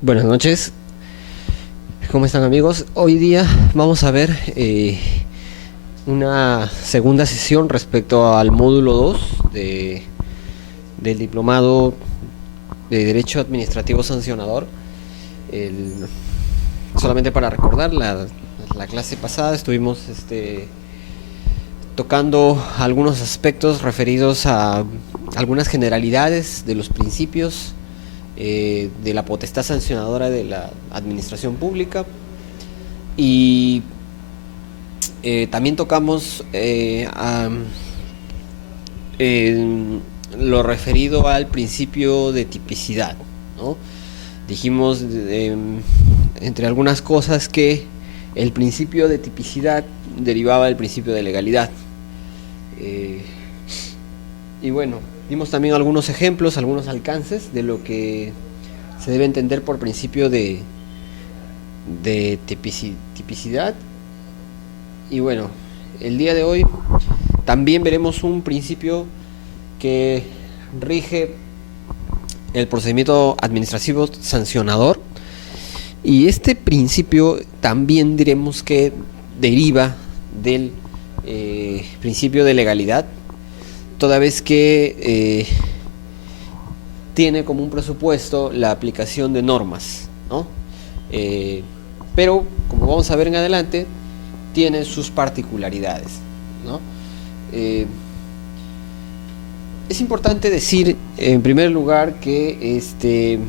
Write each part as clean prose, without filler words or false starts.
Buenas noches, ¿cómo están amigos? Hoy día vamos a ver una segunda sesión respecto al módulo 2 del diplomado de Derecho Administrativo Sancionador. Solamente para recordar, la clase pasada estuvimos tocando algunos aspectos referidos a algunas generalidades de los principios de la potestad sancionadora de la administración pública, y también tocamos lo referido al principio de tipicidad, ¿no? Dijimos, entre algunas cosas, que el principio de tipicidad derivaba del principio de legalidad. Y bueno, dimos también algunos ejemplos, algunos alcances de lo que se debe entender por principio de tipicidad. Y bueno, el día de hoy también veremos un principio que rige el procedimiento administrativo sancionador, y este principio también diremos que deriva del principio de legalidad, toda vez que tiene como un presupuesto la aplicación de normas, ¿no? Pero, como vamos a ver en adelante, tiene sus particularidades, ¿no? Es importante decir, en primer lugar, que este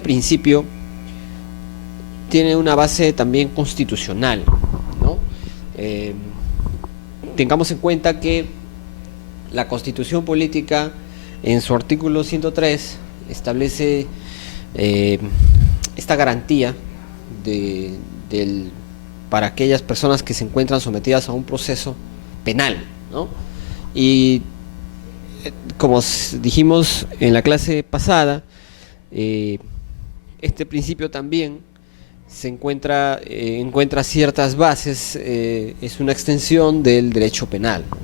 principio tiene una base también constitucional, ¿no? Tengamos en cuenta que la Constitución Política, en su artículo 103, establece esta garantía para aquellas personas que se encuentran sometidas a un proceso penal, ¿no? Y como dijimos en la clase pasada, este principio también encuentra ciertas bases, es una extensión del derecho penal, ¿no?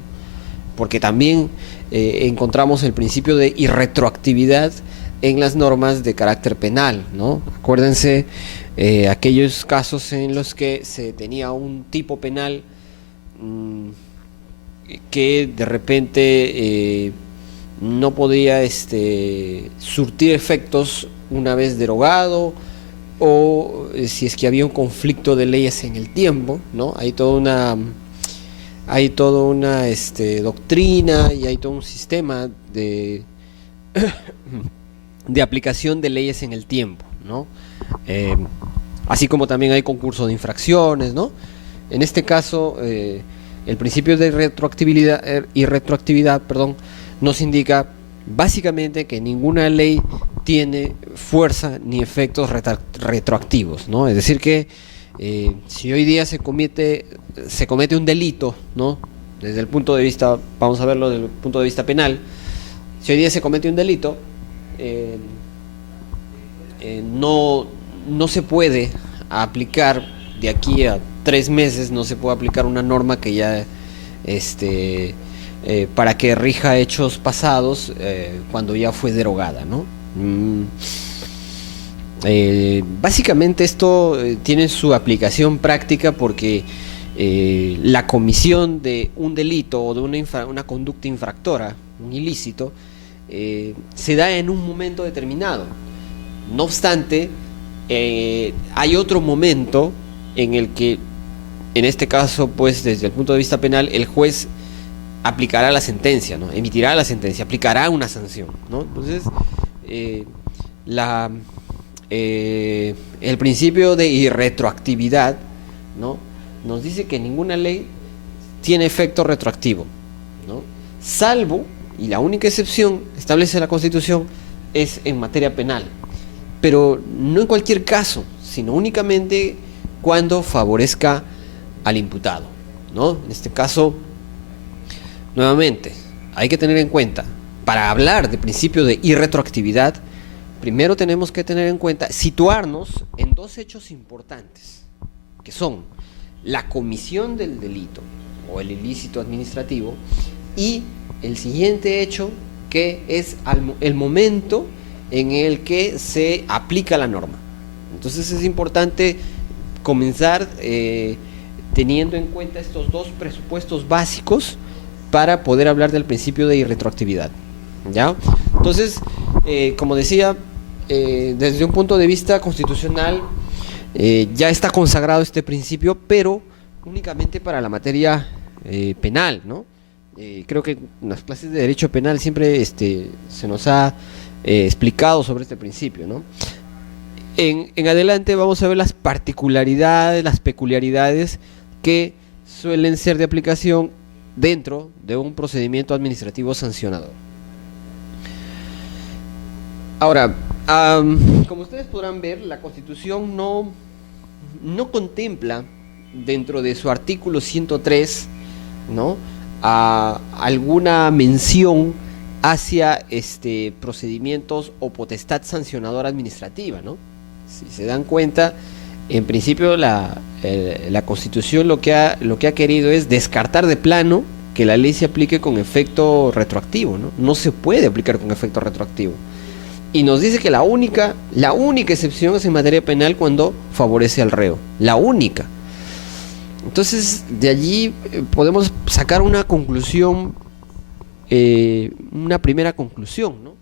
Porque también encontramos el principio de irretroactividad en las normas de carácter penal, ¿no? Acuérdense aquellos casos en los que se tenía un tipo penal que de repente no podía surtir efectos una vez derogado, o si es que había un conflicto de leyes en el tiempo, ¿no? Hay toda una doctrina, y hay todo un sistema de aplicación de leyes en el tiempo, ¿no? Así como también hay concurso de infracciones, ¿no? En este caso, el principio de irretroactividad, nos indica básicamente que ninguna ley tiene fuerza ni efectos retroactivos, ¿no? Es decir que si hoy día se comete un delito, ¿no? Desde el punto de vista, vamos a verlo desde el punto de vista penal, si hoy día se comete un delito, no se puede aplicar de aquí a 3 meses, no se puede aplicar una norma que ya para que rija hechos pasados cuando ya fue derogada, ¿no? Básicamente esto tiene su aplicación práctica porque la comisión de un delito o de una conducta infractora, un ilícito, se da en un momento determinado. No obstante, hay otro momento en el que, en este caso, pues desde el punto de vista penal, el juez aplicará la sentencia, ¿no? Emitirá la sentencia, aplicará una sanción, ¿no? Entonces, el principio de irretroactividad, ¿no?, nos dice que ninguna ley tiene efecto retroactivo, ¿no? Salvo, y la única excepción establece la Constitución, es en materia penal, pero no en cualquier caso, sino únicamente cuando favorezca al imputado, ¿no? En este caso, nuevamente, hay que tener en cuenta, para hablar de principio de irretroactividad, primero tenemos que tener en cuenta, situarnos en dos hechos importantes, que son la comisión del delito o el ilícito administrativo, y el siguiente hecho, que es el momento en el que se aplica la norma. Entonces es importante comenzar teniendo en cuenta estos dos presupuestos básicos para poder hablar del principio de irretroactividad, ¿ya? Entonces, como decía, desde un punto de vista constitucional ya está consagrado este principio, pero únicamente para la materia penal, ¿no? Creo que en las clases de derecho penal siempre se nos ha explicado sobre este principio, ¿no? En adelante vamos a ver las particularidades, las peculiaridades que suelen ser de aplicación dentro de un procedimiento administrativo sancionador. Ahora, como ustedes podrán ver, la Constitución no contempla dentro de su artículo 103, ¿no?, alguna mención hacia procedimientos o potestad sancionadora administrativa, ¿no? Si se dan cuenta, en principio la Constitución lo que ha querido es descartar de plano que la ley se aplique con efecto retroactivo, ¿no? No se puede aplicar con efecto retroactivo. Y nos dice que la única excepción es en materia penal cuando favorece al reo. La única. Entonces, de allí podemos sacar una conclusión, una primera conclusión, ¿no?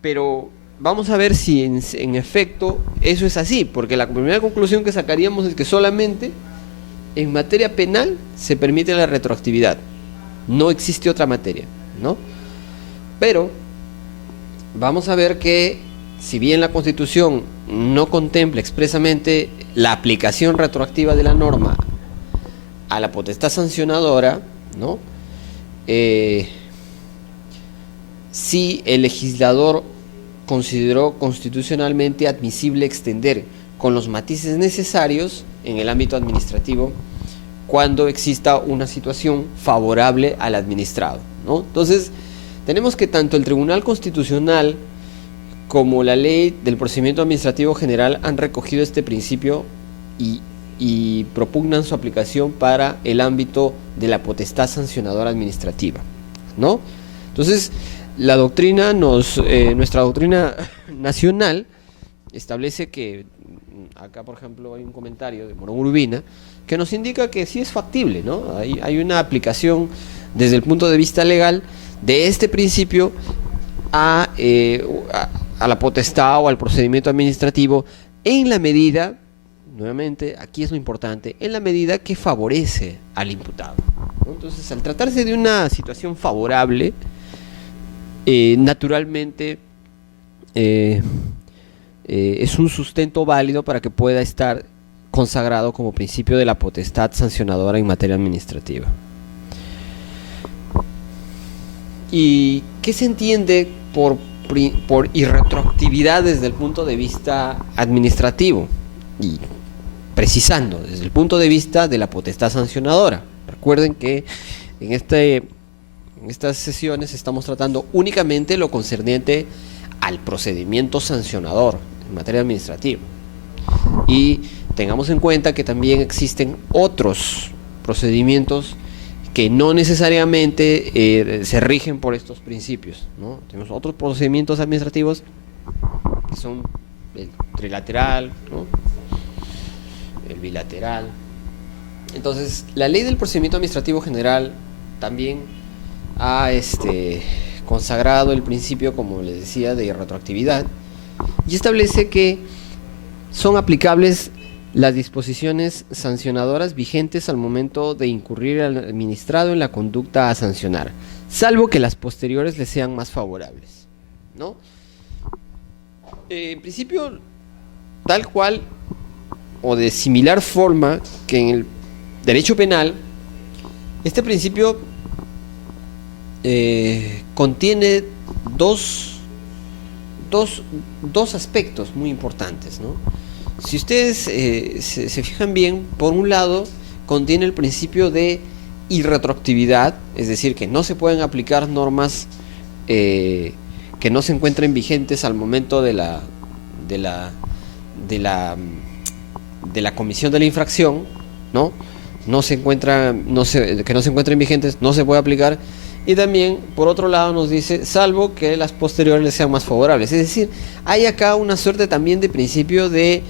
Pero vamos a ver si en efecto eso es así, porque la primera conclusión que sacaríamos es que solamente en materia penal se permite la retroactividad. No existe otra materia, ¿no? Pero vamos a ver que, si bien la Constitución no contempla expresamente la aplicación retroactiva de la norma a la potestad sancionadora, ¿no?, si el legislador consideró constitucionalmente admisible extender con los matices necesarios en el ámbito administrativo cuando exista una situación favorable al administrado, ¿no? Entonces, tenemos que tanto el Tribunal Constitucional como la Ley del Procedimiento Administrativo General han recogido este principio y propugnan su aplicación para el ámbito de la potestad sancionadora administrativa, ¿no? Entonces, nuestra doctrina nacional establece que, acá por ejemplo hay un comentario de Morón Urbina que nos indica que sí es factible, ¿no? Hay una aplicación desde el punto de vista legal de este principio a la potestad o al procedimiento administrativo, en la medida, nuevamente, aquí es lo importante, en la medida que favorece al imputado, ¿no? Entonces, al tratarse de una situación favorable, naturalmente es un sustento válido para que pueda estar consagrado como principio de la potestad sancionadora en materia administrativa. ¿Y qué se entiende por irretroactividad desde el punto de vista administrativo? Y precisando, desde el punto de vista de la potestad sancionadora. Recuerden que en estas sesiones estamos tratando únicamente lo concerniente al procedimiento sancionador en materia administrativa. Y tengamos en cuenta que también existen otros procedimientos que no necesariamente se rigen por estos principios, ¿no? Tenemos otros procedimientos administrativos que son el trilateral, ¿no?, el bilateral. Entonces, la Ley del Procedimiento Administrativo General también ha consagrado el principio, como les decía, de retroactividad, y establece que son aplicables las disposiciones sancionadoras vigentes al momento de incurrir al administrado en la conducta a sancionar, salvo que las posteriores le sean más favorables, ¿no? En principio, tal cual o de similar forma que en el derecho penal, este principio contiene dos aspectos muy importantes, ¿no? Si ustedes se fijan bien, por un lado contiene el principio de irretroactividad, es decir, que no se pueden aplicar normas que no se encuentren vigentes al momento de la comisión de la infracción, ¿no? Que no se encuentren vigentes, no se puede aplicar, Y también, por otro lado, nos dice, salvo que las posteriores sean más favorables. Es decir, hay acá una suerte también de principio de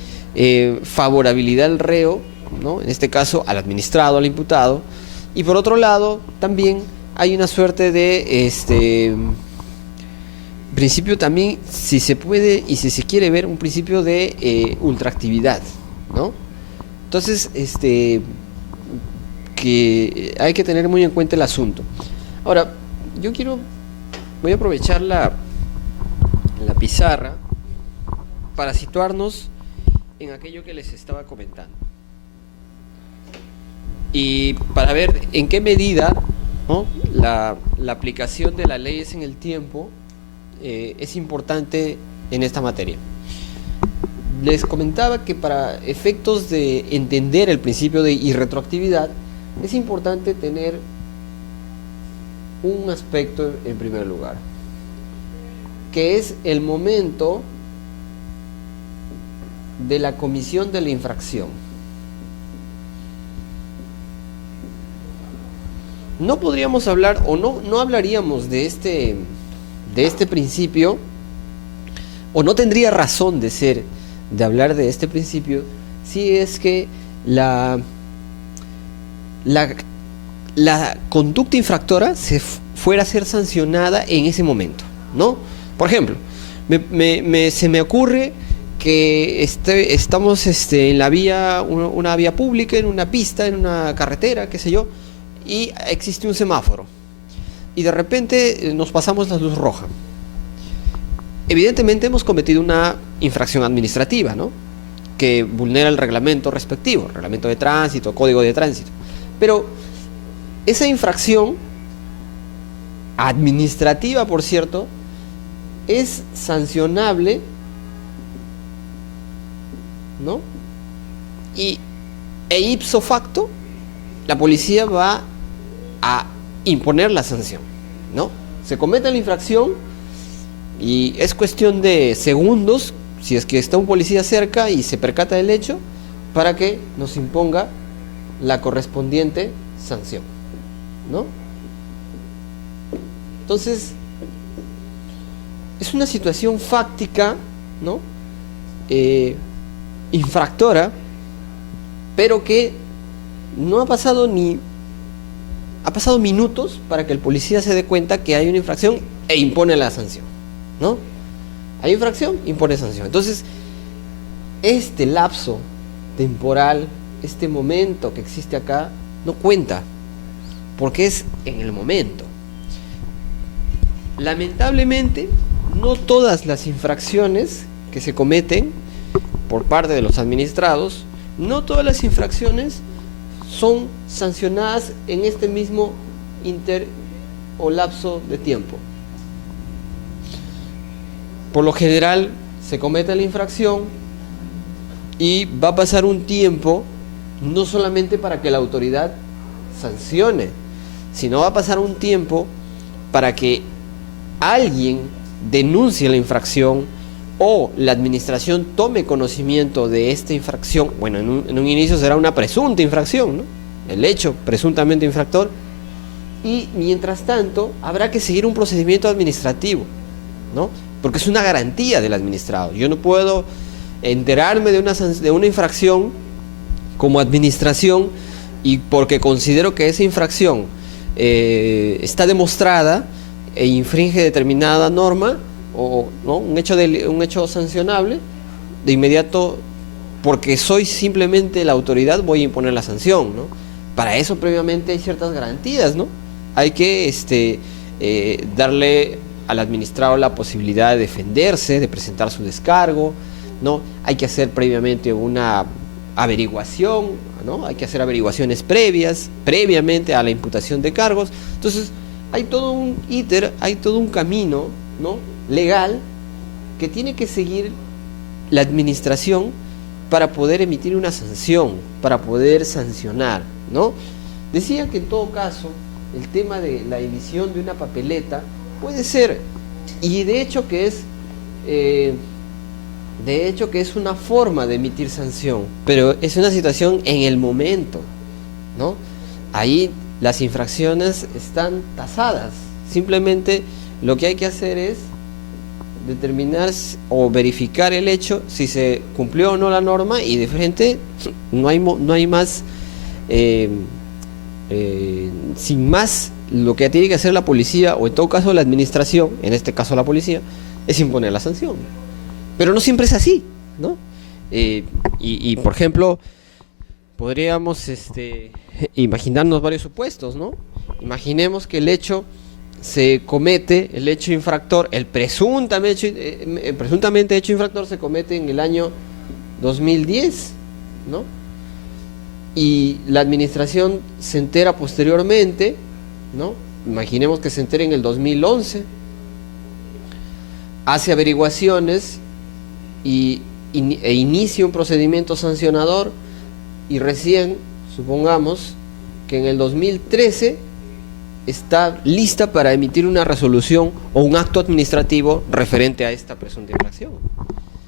favorabilidad al reo, ¿no? En este caso, al administrado, al imputado. Y por otro lado, también hay una suerte de principio también, si se puede y si se quiere ver, un principio de ultraactividad, ¿no? Entonces, que hay que tener muy en cuenta el asunto. Ahora, voy a aprovechar la pizarra para situarnos en aquello que les estaba comentando. Y para ver en qué medida, ¿no?, la aplicación de las leyes en el tiempo es importante en esta materia. Les comentaba que para efectos de entender el principio de irretroactividad es importante tener un aspecto en primer lugar, que es el momento de la comisión de la infracción. No podríamos hablar o no hablaríamos de este principio, o no tendría razón de ser de hablar de este principio si es que la conducta infractora fuera a ser sancionada en ese momento, ¿no? Por ejemplo, se me ocurre que estamos en la vía, una vía pública, en una pista, en una carretera, qué sé yo, y existe un semáforo. Y de repente nos pasamos la luz roja. Evidentemente hemos cometido una infracción administrativa, ¿no?, que vulnera el reglamento respectivo, reglamento de tránsito, código de tránsito. Pero esa infracción administrativa, por cierto, es sancionable, ¿no? E ipso facto, la policía va a imponer la sanción, ¿no? Se comete la infracción y es cuestión de segundos, si es que está un policía cerca y se percata del hecho, para que nos imponga la correspondiente sanción, ¿no? Entonces, es una situación fáctica, ¿no?, infractora, pero que no ha pasado ha pasado minutos para que el policía se dé cuenta que hay una infracción e impone la sanción, ¿no? Hay infracción, impone sanción. Entonces, este lapso temporal, este momento que existe acá, no cuenta, porque es en el momento. Lamentablemente, no todas las infracciones que se cometen por parte de los administrados, no todas las infracciones son sancionadas en este mismo inter o lapso de tiempo. Por lo general se comete la infracción y va a pasar un tiempo, no solamente para que la autoridad sancione, sino va a pasar un tiempo para que alguien denuncie la infracción o la administración tome conocimiento de esta infracción. Bueno, en un inicio será una presunta infracción, ¿no?, el hecho presuntamente infractor, y mientras tanto habrá que seguir un procedimiento administrativo, ¿no?, porque es una garantía del administrado. Yo no puedo enterarme de una infracción como administración, y porque considero que esa infracción está demostrada e infringe determinada norma o ¿no?, un hecho sancionable, de inmediato, porque soy simplemente la autoridad, voy a imponer la sanción, ¿no? Para eso previamente hay ciertas garantías, ¿no? Hay que darle al administrado la posibilidad de defenderse, de presentar su descargo, ¿no? Hay que hacer previamente una averiguación, ¿no? Hay que hacer averiguaciones previamente a la imputación de cargos. Entonces, hay todo un hay todo un camino, ¿no?, legal que tiene que seguir la administración para poder emitir una sanción, para poder sancionar, ¿no? Decía que en todo caso el tema de la emisión de una papeleta puede ser, y de hecho que es una forma de emitir sanción, pero es una situación en el momento, ¿no? Ahí las infracciones están tasadas. Simplemente lo que hay que hacer es determinar o verificar el hecho, si se cumplió o no la norma, y de frente no hay más, sin más, lo que tiene que hacer la policía, o en todo caso la administración, en este caso la policía, es imponer la sanción. Pero no siempre es así, ¿no? Y por ejemplo, podríamos imaginarnos varios supuestos, ¿no? Imaginemos que el hecho se comete, el hecho infractor, el presuntamente hecho infractor se comete en el año 2010, ¿no? Y la administración se entera posteriormente, ¿no? Imaginemos que se entere en el 2011, hace averiguaciones e inicia un procedimiento sancionador, y recién, supongamos que en el 2013 está lista para emitir una resolución o un acto administrativo referente a esta presunta infracción.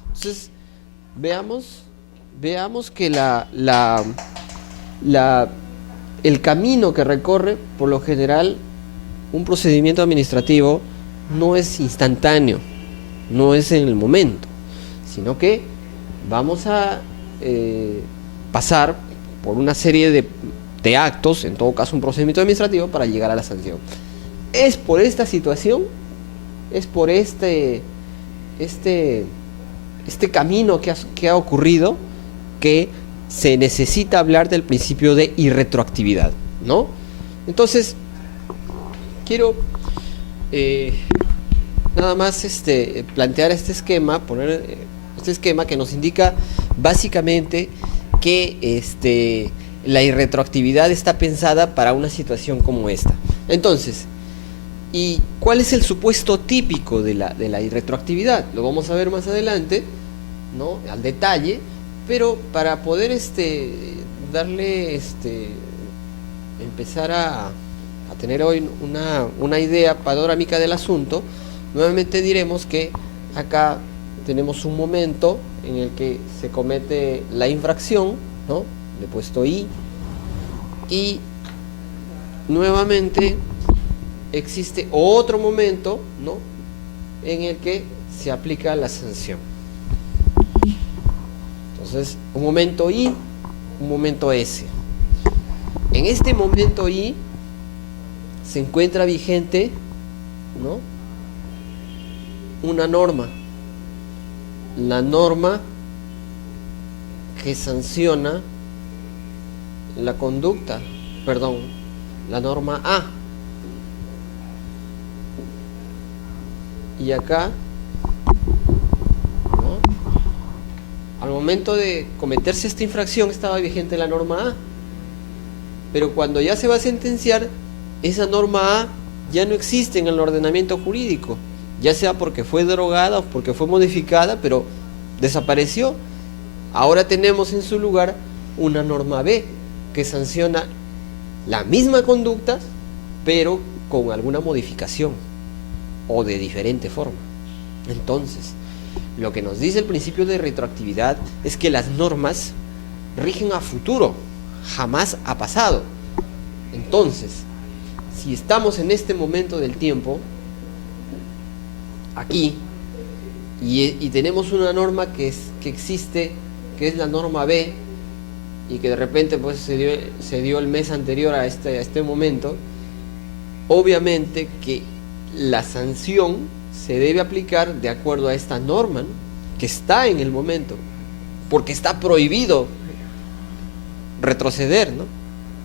Entonces, veamos que el camino que recorre, por lo general, un procedimiento administrativo no es instantáneo, no es en el momento, sino que vamos a pasar por una serie de actos, en todo caso un procedimiento administrativo, para llegar a la sanción. Es por esta situación, es por este camino que ha ocurrido, que se necesita hablar del principio de irretroactividad, ¿no? Entonces, quiero nada más plantear este esquema, poner este esquema que nos indica básicamente que la irretroactividad está pensada para una situación como esta. Entonces, ¿y cuál es el supuesto típico de la irretroactividad? Lo vamos a ver más adelante, ¿no? Al detalle, pero para poder darle empezar a tener hoy una idea panorámica del asunto, nuevamente diremos que acá tenemos un momento en el que se comete la infracción, ¿no? Le he puesto I, y nuevamente existe otro momento, ¿no?, en el que se aplica la sanción. Entonces, un momento I, un momento S. En este momento I se encuentra vigente, ¿no?, una norma, la norma que sanciona la conducta, la norma A. Y acá, ¿no?, al momento de cometerse esta infracción estaba vigente la norma A, pero cuando ya se va a sentenciar, esa norma A ya no existe en el ordenamiento jurídico, ya sea porque fue derogada o porque fue modificada, pero desapareció. Ahora tenemos en su lugar una norma B que sanciona la misma conducta, pero con alguna modificación o de diferente forma. Entonces, lo que nos dice el principio de retroactividad es que las normas rigen a futuro, jamás a pasado. Entonces, si estamos en este momento del tiempo, aquí, y tenemos una norma que existe, que es la norma B, y que de repente pues se dio el mes anterior a este momento, obviamente que la sanción se debe aplicar de acuerdo a esta norma, ¿no?, que está en el momento, porque está prohibido retroceder, ¿no?,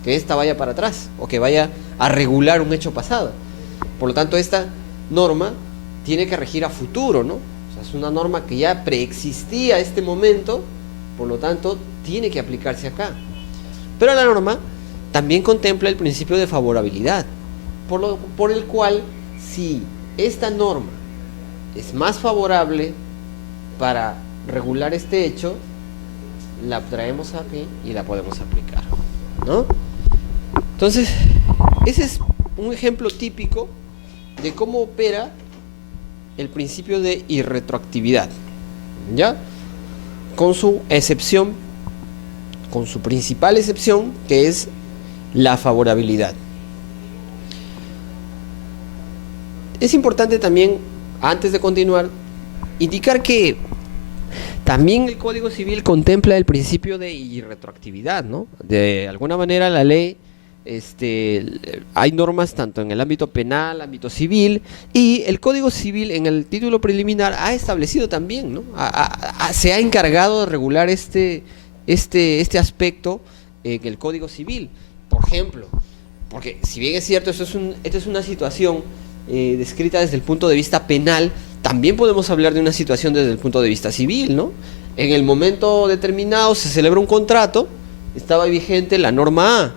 que esta vaya para atrás o que vaya a regular un hecho pasado. Por lo tanto, esta norma tiene que regir a futuro, ¿no? O sea, es una norma que ya preexistía a este momento, por lo tanto, tiene que aplicarse acá. Pero la norma también contempla el principio de favorabilidad, por el cual, si esta norma es más favorable para regular este hecho, la traemos aquí y la podemos aplicar, ¿no? Entonces, ese es un ejemplo típico de cómo opera el principio de irretroactividad, ¿ya? Con su excepción, con su principal excepción, que es la favorabilidad, es importante también, antes de continuar, indicar que también el Código Civil contempla el principio de irretroactividad, ¿no? De alguna manera la ley, hay normas tanto en el ámbito penal, ámbito civil, y el Código Civil en el título preliminar ha establecido también, ¿no? Se ha encargado de regular este aspecto en el Código Civil. Por ejemplo, porque si bien es cierto, esta es una situación descrita desde el punto de vista penal, también podemos hablar de una situación desde el punto de vista civil, ¿no? En el momento determinado se celebra un contrato, estaba vigente la norma A.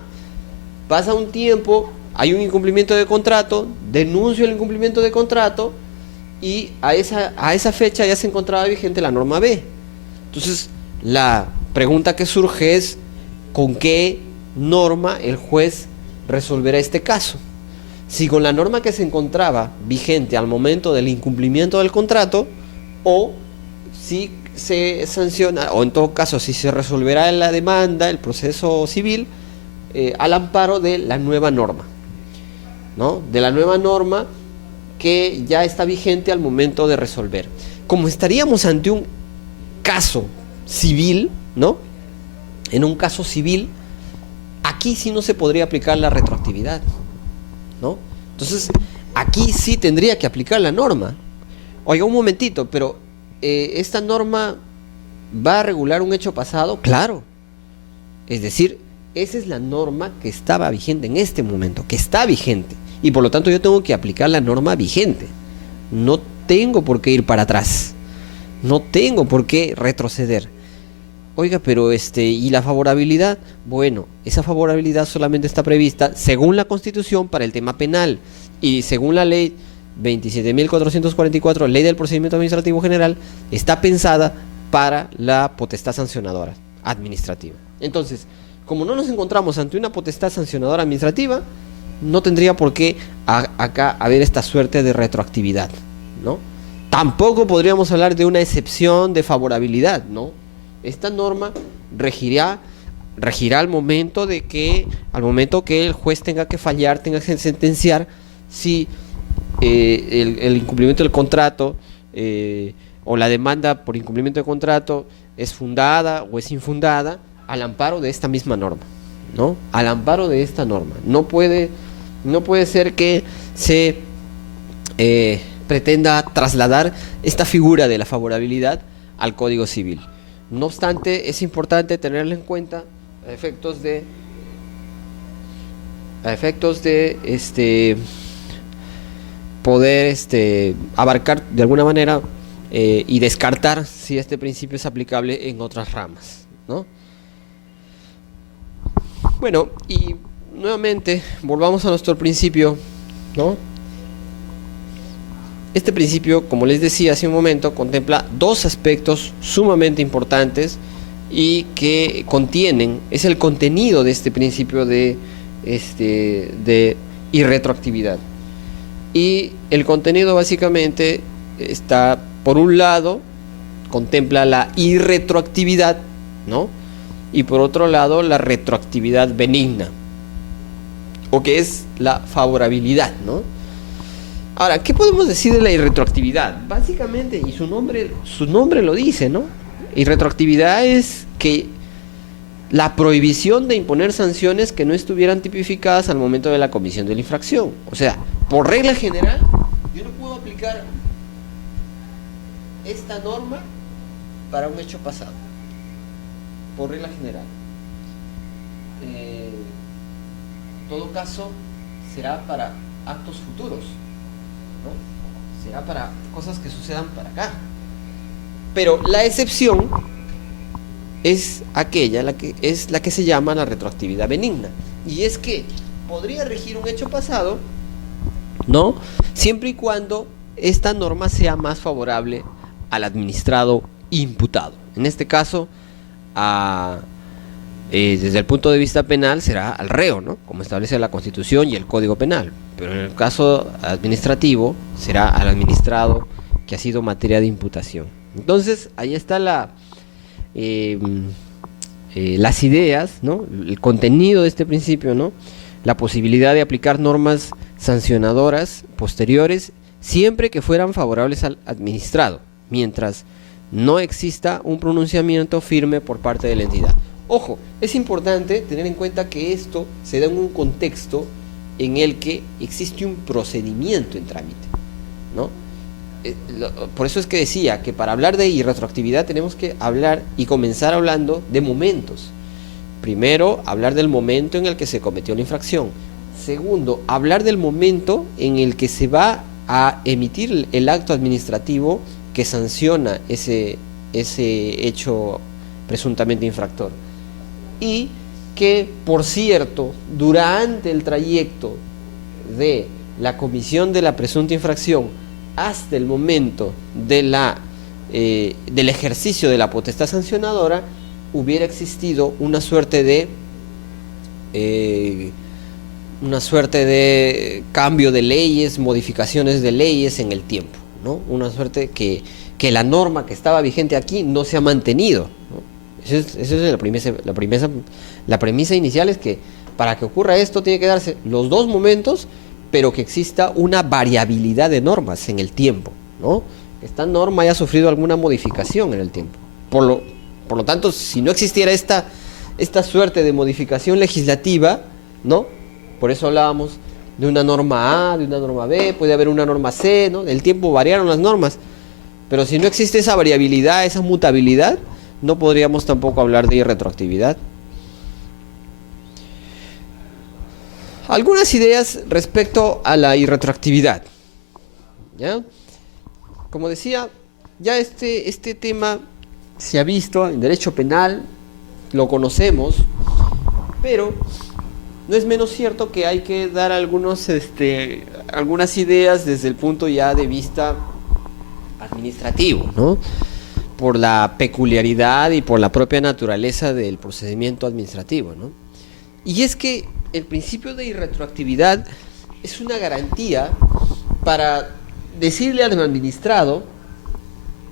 Pasa un tiempo, hay un incumplimiento de contrato, denuncio el incumplimiento de contrato y a esa fecha ya se encontraba vigente la norma B. Entonces, la pregunta que surge es, ¿con qué norma el juez resolverá este caso? Si con la norma que se encontraba vigente al momento del incumplimiento del contrato, o si se sanciona, o en todo caso si se resolverá la demanda, el proceso civil, al amparo de la nueva norma, ¿no? De la nueva norma que ya está vigente al momento de resolver. Como estaríamos ante un caso civil, ¿no? En un caso civil, aquí sí no se podría aplicar la retroactividad, ¿no? Entonces, aquí sí tendría que aplicar la norma. Oiga, un momentito, pero ¿esta norma va a regular un hecho pasado? Claro. Es decir, esa es la norma que estaba vigente en este momento, que está vigente. Y por lo tanto yo tengo que aplicar la norma vigente. No tengo por qué ir para atrás. No tengo por qué retroceder. Oiga, pero ¿y la favorabilidad? Bueno, esa favorabilidad solamente está prevista, según la Constitución, para el tema penal. Y según la ley 27.444, ley del procedimiento administrativo general, está pensada para la potestad sancionadora administrativa. Entonces, como no nos encontramos ante una potestad sancionadora administrativa, no tendría por qué acá haber esta suerte de retroactividad, ¿no? Tampoco podríamos hablar de una excepción de favorabilidad, ¿no? Esta norma regirá al momento que el juez tenga que fallar, tenga que sentenciar si el incumplimiento del contrato o la demanda por incumplimiento de contrato es fundada o es infundada, al amparo de esta misma norma, ¿no? Al amparo de esta norma. No puede ser que se pretenda trasladar esta figura de la favorabilidad al Código Civil. No obstante, es importante tenerlo en cuenta a efectos de poder abarcar de alguna manera y descartar si este principio es aplicable en otras ramas, ¿no? Bueno, y nuevamente volvamos a nuestro principio, ¿no? Este principio, como les decía hace un momento, contempla dos aspectos sumamente importantes y que es el contenido de este principio de irretroactividad. Y el contenido básicamente está, por un lado, contempla la irretroactividad, ¿no? Y por otro lado, la retroactividad benigna, o que es la favorabilidad, ¿no? Ahora, ¿qué podemos decir de la irretroactividad? Básicamente, y su nombre lo dice, ¿no? Irretroactividad es que la prohibición de imponer sanciones que no estuvieran tipificadas al momento de la comisión de la infracción. O sea, por regla general, yo no puedo aplicar esta norma para un hecho pasado. Por regla general. En todo caso, será para actos futuros, ¿no? Será para cosas que sucedan para acá. Pero la excepción es la que se llama la retroactividad benigna. Y es que podría regir un hecho pasado, ¿no? Siempre y cuando esta norma sea más favorable al administrado imputado. En este caso, desde el punto de vista penal será al reo, ¿no? Como establece la Constitución y el Código Penal. Pero en el caso administrativo será al administrado que ha sido materia de imputación. Entonces, ahí está las ideas, ¿no? El contenido de este principio, ¿no? La posibilidad de aplicar normas sancionadoras posteriores siempre que fueran favorables al administrado, mientras no exista un pronunciamiento firme por parte de la entidad. Ojo, es importante tener en cuenta que esto se da en un contexto en el que existe un procedimiento en trámite, ¿no? Por eso es que decía que para hablar de irretroactividad tenemos que hablar y comenzar hablando de momentos. Primero, hablar del momento en el que se cometió la infracción. Segundo, hablar del momento en el que se va a emitir el acto administrativo que sanciona ese hecho presuntamente infractor. Y que, por cierto, durante el trayecto de la comisión de la presunta infracción hasta el momento del ejercicio de la potestad sancionadora, hubiera existido una suerte de cambio de leyes, modificaciones de leyes en el tiempo, ¿no? Una suerte que la norma que estaba vigente aquí no se ha mantenido, ¿no? Esa es la premisa inicial, es que para que ocurra esto tiene que darse los dos momentos, pero que exista una variabilidad de normas en el tiempo, ¿no? Esta norma haya sufrido alguna modificación en el tiempo. Por lo tanto, si no existiera esta suerte de modificación legislativa, ¿no? Por eso hablábamos de una norma A, de una norma B, puede haber una norma C, ¿no? El tiempo variaron las normas, pero si no existe esa variabilidad, esa mutabilidad, no podríamos tampoco hablar de irretroactividad. Algunas ideas respecto a la irretroactividad, ¿ya? Como decía, ya este tema se ha visto en derecho penal, lo conocemos, pero no es menos cierto que hay que dar algunas ideas desde el punto ya de vista administrativo, ¿no? Por la peculiaridad y por la propia naturaleza del procedimiento administrativo, ¿no? Y es que el principio de irretroactividad es una garantía para decirle al administrado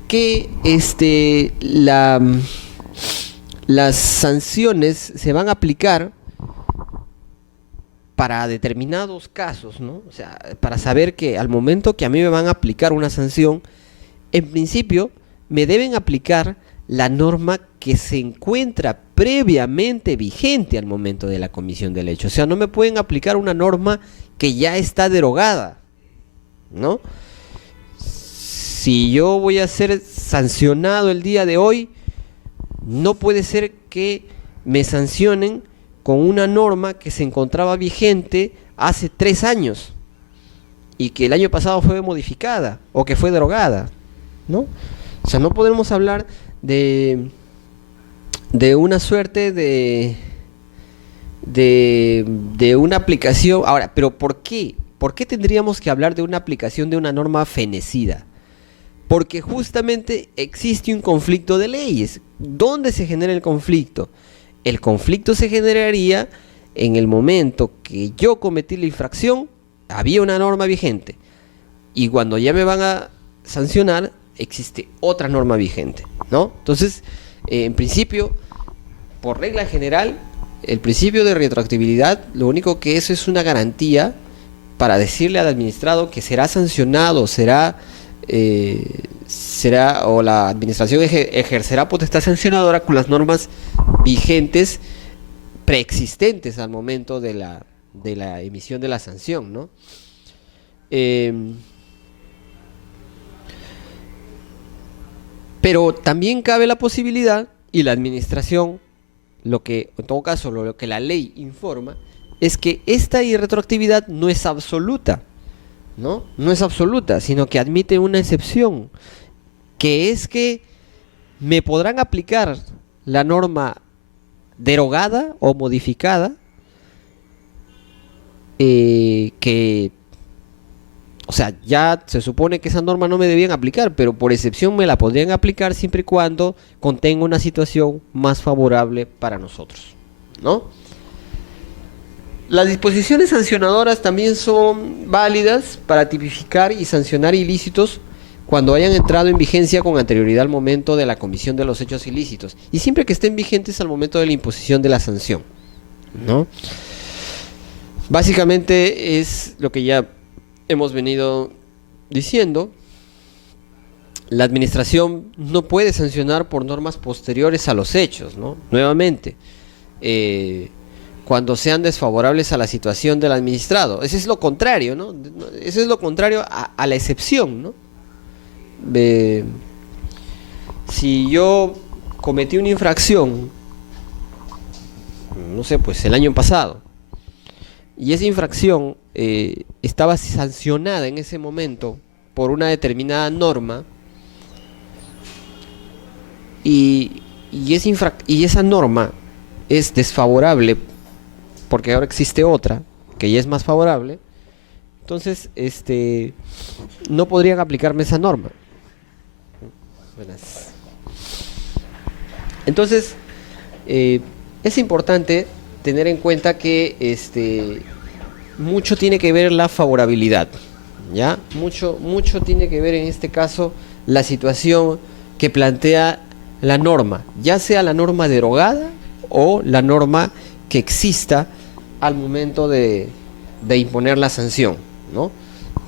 que las sanciones se van a aplicar para determinados casos, ¿no? O sea, para saber que al momento que a mí me van a aplicar una sanción, en principio me deben aplicar la norma que se encuentra previamente vigente al momento de la comisión del hecho. O sea, no me pueden aplicar una norma que ya está derogada, ¿no? Si yo voy a ser sancionado el día de hoy, no puede ser que me sancionen con una norma que se encontraba vigente hace 3 años y que el año pasado fue modificada o que fue derogada, ¿no? O sea, no podemos hablar de una suerte de una aplicación. Ahora, ¿pero por qué? ¿Por qué tendríamos que hablar de una aplicación de una norma fenecida? Porque justamente existe un conflicto de leyes. ¿Dónde se genera el conflicto? El conflicto se generaría en el momento que yo cometí la infracción, había una norma vigente, y cuando ya me van a sancionar, existe otra norma vigente, ¿no? Entonces, en principio, por regla general, el principio de retroactividad, lo único que es una garantía para decirle al administrado que será sancionado, o la administración ejercerá potestad sancionadora con las normas vigentes preexistentes al momento de la emisión de la sanción, ¿no? Pero también cabe la posibilidad, y la administración, en todo caso, lo que la ley informa, es que esta irretroactividad no es absoluta, ¿no? No es absoluta, sino que admite una excepción, que es que me podrán aplicar la norma derogada o modificada, o sea, ya se supone que esa norma no me debían aplicar, pero por excepción me la podrían aplicar siempre y cuando contenga una situación más favorable para nosotros, ¿no? Las disposiciones sancionadoras también son válidas para tipificar y sancionar ilícitos cuando hayan entrado en vigencia con anterioridad al momento de la comisión de los hechos ilícitos, y siempre que estén vigentes al momento de la imposición de la sanción, ¿no? Básicamente es lo que ya hemos venido diciendo, la administración no puede sancionar por normas posteriores a los hechos, ¿no? Nuevamente, cuando sean desfavorables a la situación del administrado. Ese es lo contrario, ¿no? Ese es lo contrario a la excepción, ¿no? Si yo cometí una infracción, no sé, pues el año pasado, y esa infracción estaba sancionada en ese momento por una determinada norma, y esa norma es desfavorable porque ahora existe otra que ya es más favorable, entonces no podrían aplicarme esa norma. Buenas. Entonces es importante tener en cuenta que mucho tiene que ver la favorabilidad, ¿ya? Mucho tiene que ver en este caso la situación que plantea la norma, ya sea la norma derogada o la norma que exista al momento de imponer la sanción, ¿no?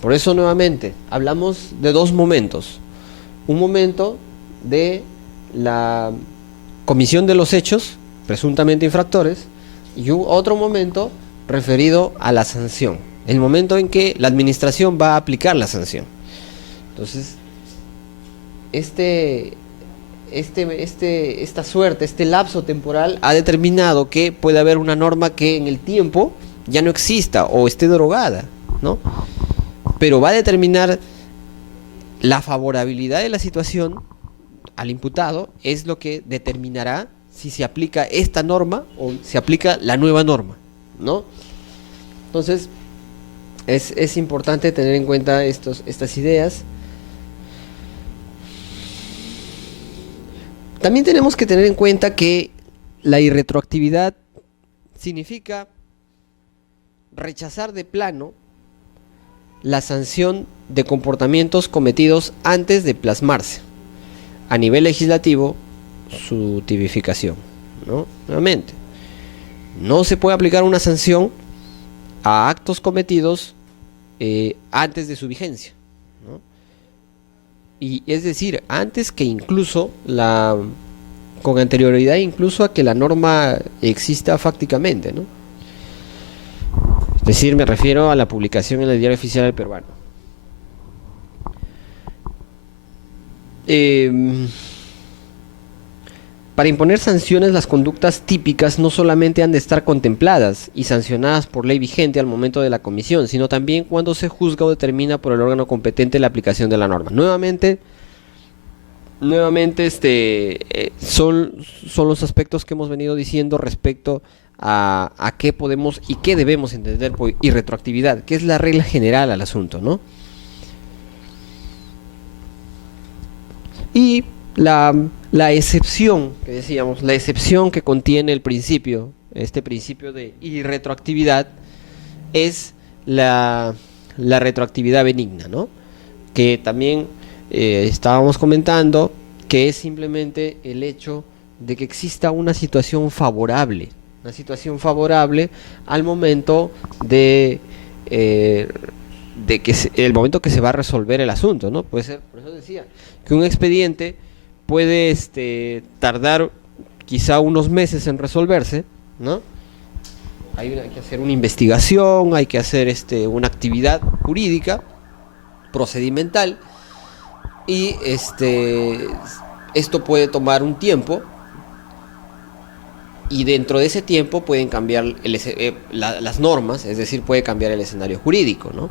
Por eso nuevamente hablamos de dos momentos: un momento de la comisión de los hechos presuntamente infractores y otro momento referido a la sanción, el momento en que la administración va a aplicar la sanción. Entonces, esta suerte, este lapso temporal ha determinado que puede haber una norma que en el tiempo ya no exista o esté derogada, ¿no? Pero va a determinar la favorabilidad de la situación al imputado, es lo que determinará si se aplica esta norma o se aplica la nueva norma, ¿no? Entonces, es importante tener en cuenta estas ideas. También tenemos que tener en cuenta que la irretroactividad significa rechazar de plano la sanción de comportamientos cometidos antes de plasmarse a nivel legislativo su tipificación, ¿no? Nuevamente, no se puede aplicar una sanción a actos cometidos antes de su vigencia, ¿no? Y es decir, antes que incluso con anterioridad incluso a que la norma exista fácticamente, ¿no? Es decir, me refiero a la publicación en el Diario Oficial del Peruano. Para imponer sanciones, las conductas típicas no solamente han de estar contempladas y sancionadas por ley vigente al momento de la comisión, sino también cuando se juzga o determina por el órgano competente la aplicación de la norma. Nuevamente son los aspectos que hemos venido diciendo respecto a qué podemos y qué debemos entender por irretroactividad, que es la regla general al asunto, ¿no? Y la excepción que decíamos, la excepción que contiene el principio, este principio de irretroactividad, es la retroactividad benigna, ¿no? Que también estábamos comentando que es simplemente el hecho de que exista una situación favorable al momento de que el momento que se va a resolver el asunto, ¿no? Puede ser, por eso decía, que un expediente puede tardar quizá unos meses en resolverse, ¿no? Hay que hacer una investigación, hay que hacer una actividad jurídica, procedimental, y esto puede tomar un tiempo, y dentro de ese tiempo pueden cambiar las normas, es decir, puede cambiar el escenario jurídico, ¿no?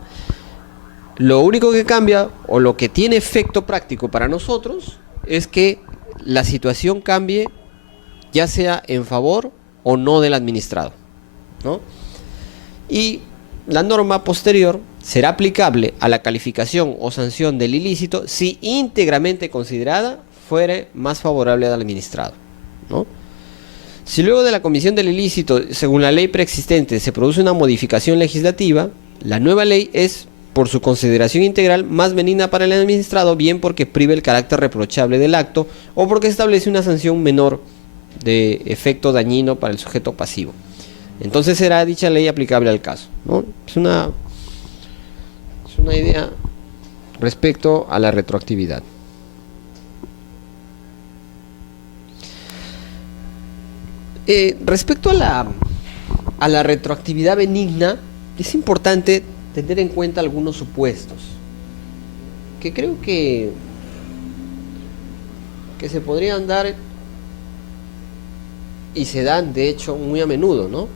Lo único que cambia, o lo que tiene efecto práctico para nosotros, es que la situación cambie, ya sea en favor o no del administrado, ¿no? Y la norma posterior será aplicable a la calificación o sanción del ilícito si íntegramente considerada fuere más favorable al administrado, ¿no? Si luego de la comisión del ilícito, según la ley preexistente, se produce una modificación legislativa, la nueva ley es, por su consideración integral, más benigna para el administrado, bien porque prive el carácter reprochable del acto o porque establece una sanción menor de efecto dañino para el sujeto pasivo. Entonces será dicha ley aplicable al caso, ¿no? Es una idea respecto a la retroactividad. Respecto a la retroactividad benigna, es importante tener en cuenta algunos supuestos que creo que se podrían dar y se dan de hecho muy a menudo, ¿no?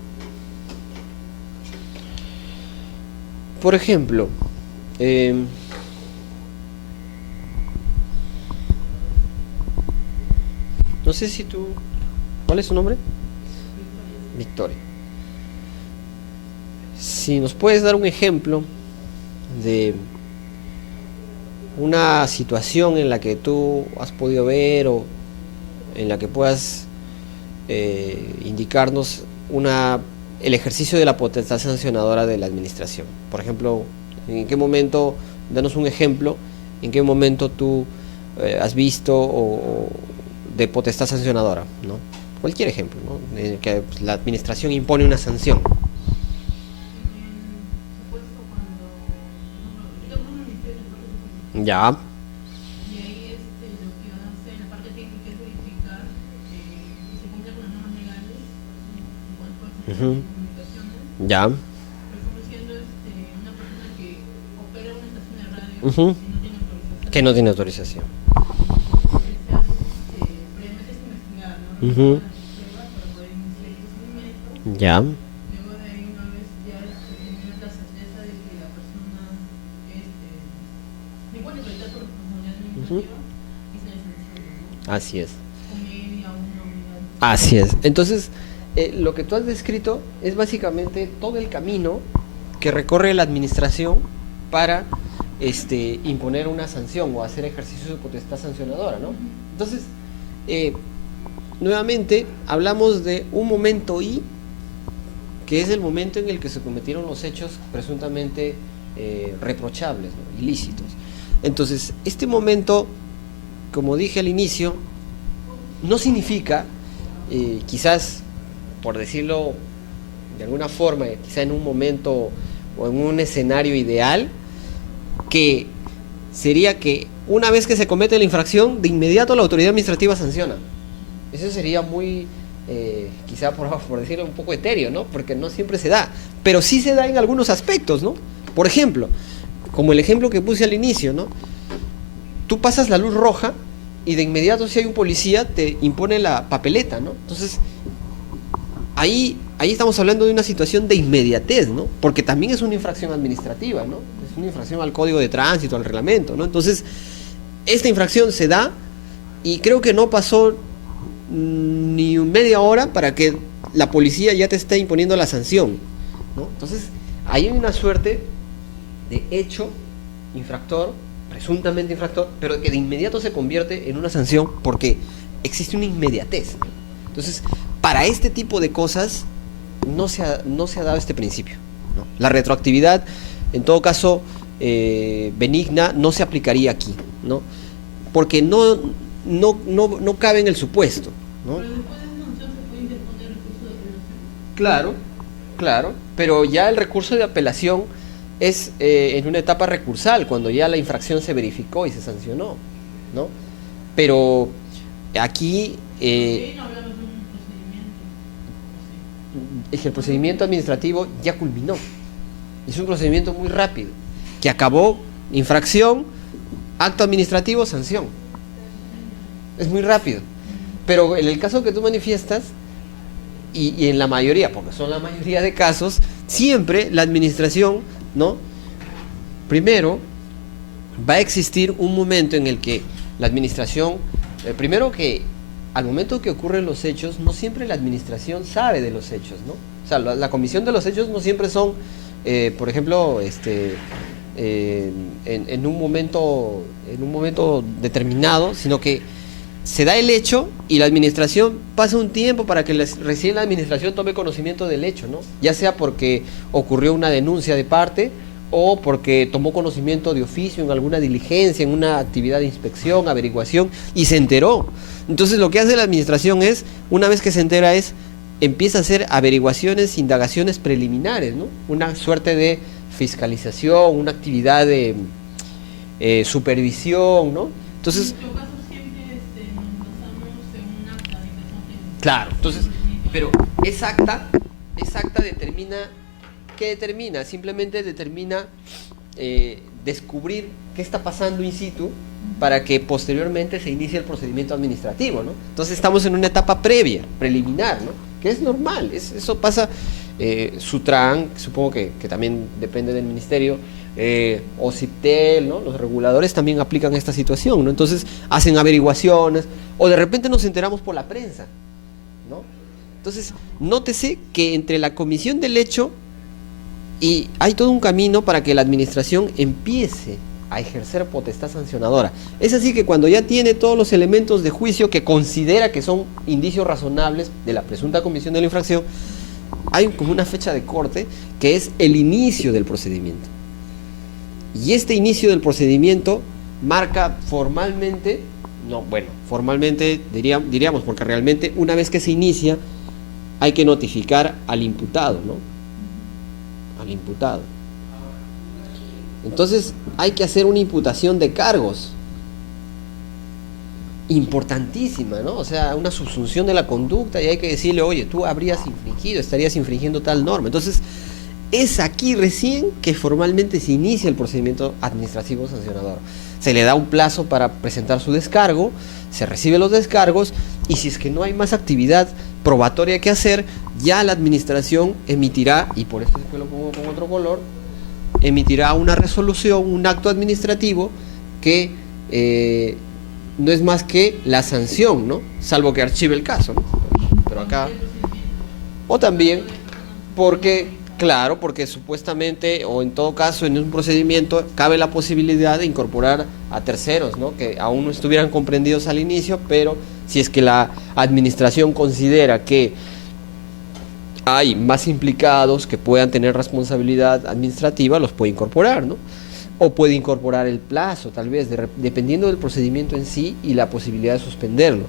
Por ejemplo, no sé si tú... ¿Cuál es su nombre? Victoria. Si nos puedes dar un ejemplo de una situación en la que tú has podido ver o en la que puedas indicarnos el ejercicio de la potestad sancionadora de la administración. Por ejemplo, ¿en qué momento, danos un ejemplo, en qué momento tú has visto de potestad sancionadora, ¿no? Cualquier ejemplo, ¿no? En el que la administración impone una sanción. Ya. Y ahí lo que hace en la parte técnica es verificar que se cumpla con las normas legales en cuanto a comunicaciones. Ya. Por ejemplo, siendo una persona que opera una estación de radio que no tiene autorización. Se hace previamente es investigar, ¿no? Las pruebas para poder iniciar el procedimiento. Ya. Luego de ahí, una vez ya teniendo la certeza de que la persona igual acreditar su responsabilidad administrativa y se le sanciona, ¿no? Así es. Con media una unidad. Así es. Entonces, lo que tú has descrito es básicamente todo el camino que recorre la administración para imponer una sanción o hacer ejercicio de potestad sancionadora, ¿no? Entonces, nuevamente hablamos de un momento I, que es el momento en el que se cometieron los hechos presuntamente reprochables, ¿no? Ilícitos. Entonces, este momento, como dije al inicio, no significa, quizás, por decirlo de alguna forma, quizá en un momento o en un escenario ideal, que sería que una vez que se comete la infracción, de inmediato la autoridad administrativa sanciona. Eso sería muy, quizá por decirlo un poco etéreo, ¿no? Porque no siempre se da, pero sí se da en algunos aspectos, ¿no? Por ejemplo, como el ejemplo que puse al inicio, ¿no? Tú pasas la luz roja y de inmediato, si hay un policía, te impone la papeleta, ¿no? Entonces, ahí estamos hablando de una situación de inmediatez, ¿no? Porque también es una infracción administrativa, ¿no? Es una infracción al código de tránsito, al reglamento, ¿no? Entonces, esta infracción se da y creo que no pasó ni media hora para que la policía ya te esté imponiendo la sanción, ¿no? Entonces, ahí hay una suerte de hecho infractor, presuntamente infractor, pero que de inmediato se convierte en una sanción porque existe una inmediatez, ¿no? Entonces, para este tipo de cosas no se ha dado este principio, ¿no? La retroactividad, en todo caso, benigna, no se aplicaría aquí, ¿no? Porque no cabe en el supuesto, ¿no? Pero después de esa sanción se puede interponer recurso de apelación. Claro, pero ya el recurso de apelación es en una etapa recursal, cuando ya la infracción se verificó y se sancionó, ¿no? Pero aquí No hablamos de un procedimiento. es que el procedimiento administrativo ya culminó. Es un procedimiento muy rápido, que acabó infracción, acto administrativo, sanción. Es muy rápido. Pero en el caso que tú manifiestas, y en la mayoría, porque son la mayoría de casos, siempre la administración, ¿no? Primero, va a existir un momento en el que la administración, primero que al momento que ocurren los hechos, no siempre la administración sabe de los hechos, ¿no? O sea, la comisión de los hechos no siempre son, por ejemplo, en un momento determinado, sino que se da el hecho y la administración pasa un tiempo para que recién la administración tome conocimiento del hecho, ¿no? Ya sea porque ocurrió una denuncia de parte o porque tomó conocimiento de oficio en alguna diligencia, en una actividad de inspección, averiguación, y se enteró. Entonces lo que hace la administración es, una vez que se entera, empieza a hacer averiguaciones, indagaciones preliminares, ¿no? Una suerte de fiscalización, una actividad supervisión, ¿no? Entonces, En todo caso, siempre nos basamos en un acta de persona física. claro, entonces, pero esa acta determina, ¿qué determina? Simplemente determina descubrir qué está pasando in situ para que posteriormente se inicie el procedimiento administrativo, ¿no? Entonces estamos en una etapa previa, preliminar, ¿no? Que es normal, eso pasa. Sutran, supongo que también depende del ministerio, o CIPTEL, ¿no? Los reguladores también aplican esta situación, ¿no? Entonces hacen averiguaciones, o de repente nos enteramos por la prensa, ¿no? Entonces, nótese que entre la comisión del hecho y hay todo un camino para que la administración empiece a ejercer potestad sancionadora. Es así que cuando ya tiene todos los elementos de juicio que considera que son indicios razonables de la presunta comisión de la infracción, hay como una fecha de corte que es el inicio del procedimiento. Y este inicio del procedimiento marca formalmente, formalmente diríamos, porque realmente una vez que se inicia hay que notificar al imputado, ¿no? Al imputado. Entonces hay que hacer una imputación de cargos importantísima, ¿no? O sea, una subsunción de la conducta, y hay que decirle, oye, tú estarías infringiendo tal norma. Entonces, es aquí recién que formalmente se inicia el procedimiento administrativo sancionador. Se le da un plazo para presentar su descargo, se reciben los descargos, y si es que no hay más actividad probatoria que hacer, ya la administración emitirá, y por esto después lo pongo con otro color, emitirá una resolución, un acto administrativo que no es más que la sanción, ¿no? Salvo que archive el caso, ¿no? Pero acá, o también porque supuestamente, o en todo caso en un procedimiento, cabe la posibilidad de incorporar a terceros, ¿no? Que aún no estuvieran comprendidos al inicio, pero si es que la administración considera que hay más implicados que puedan tener responsabilidad administrativa, los puede incorporar, ¿no? O puede incorporar el plazo, tal vez, dependiendo del procedimiento en sí y la posibilidad de suspenderlo.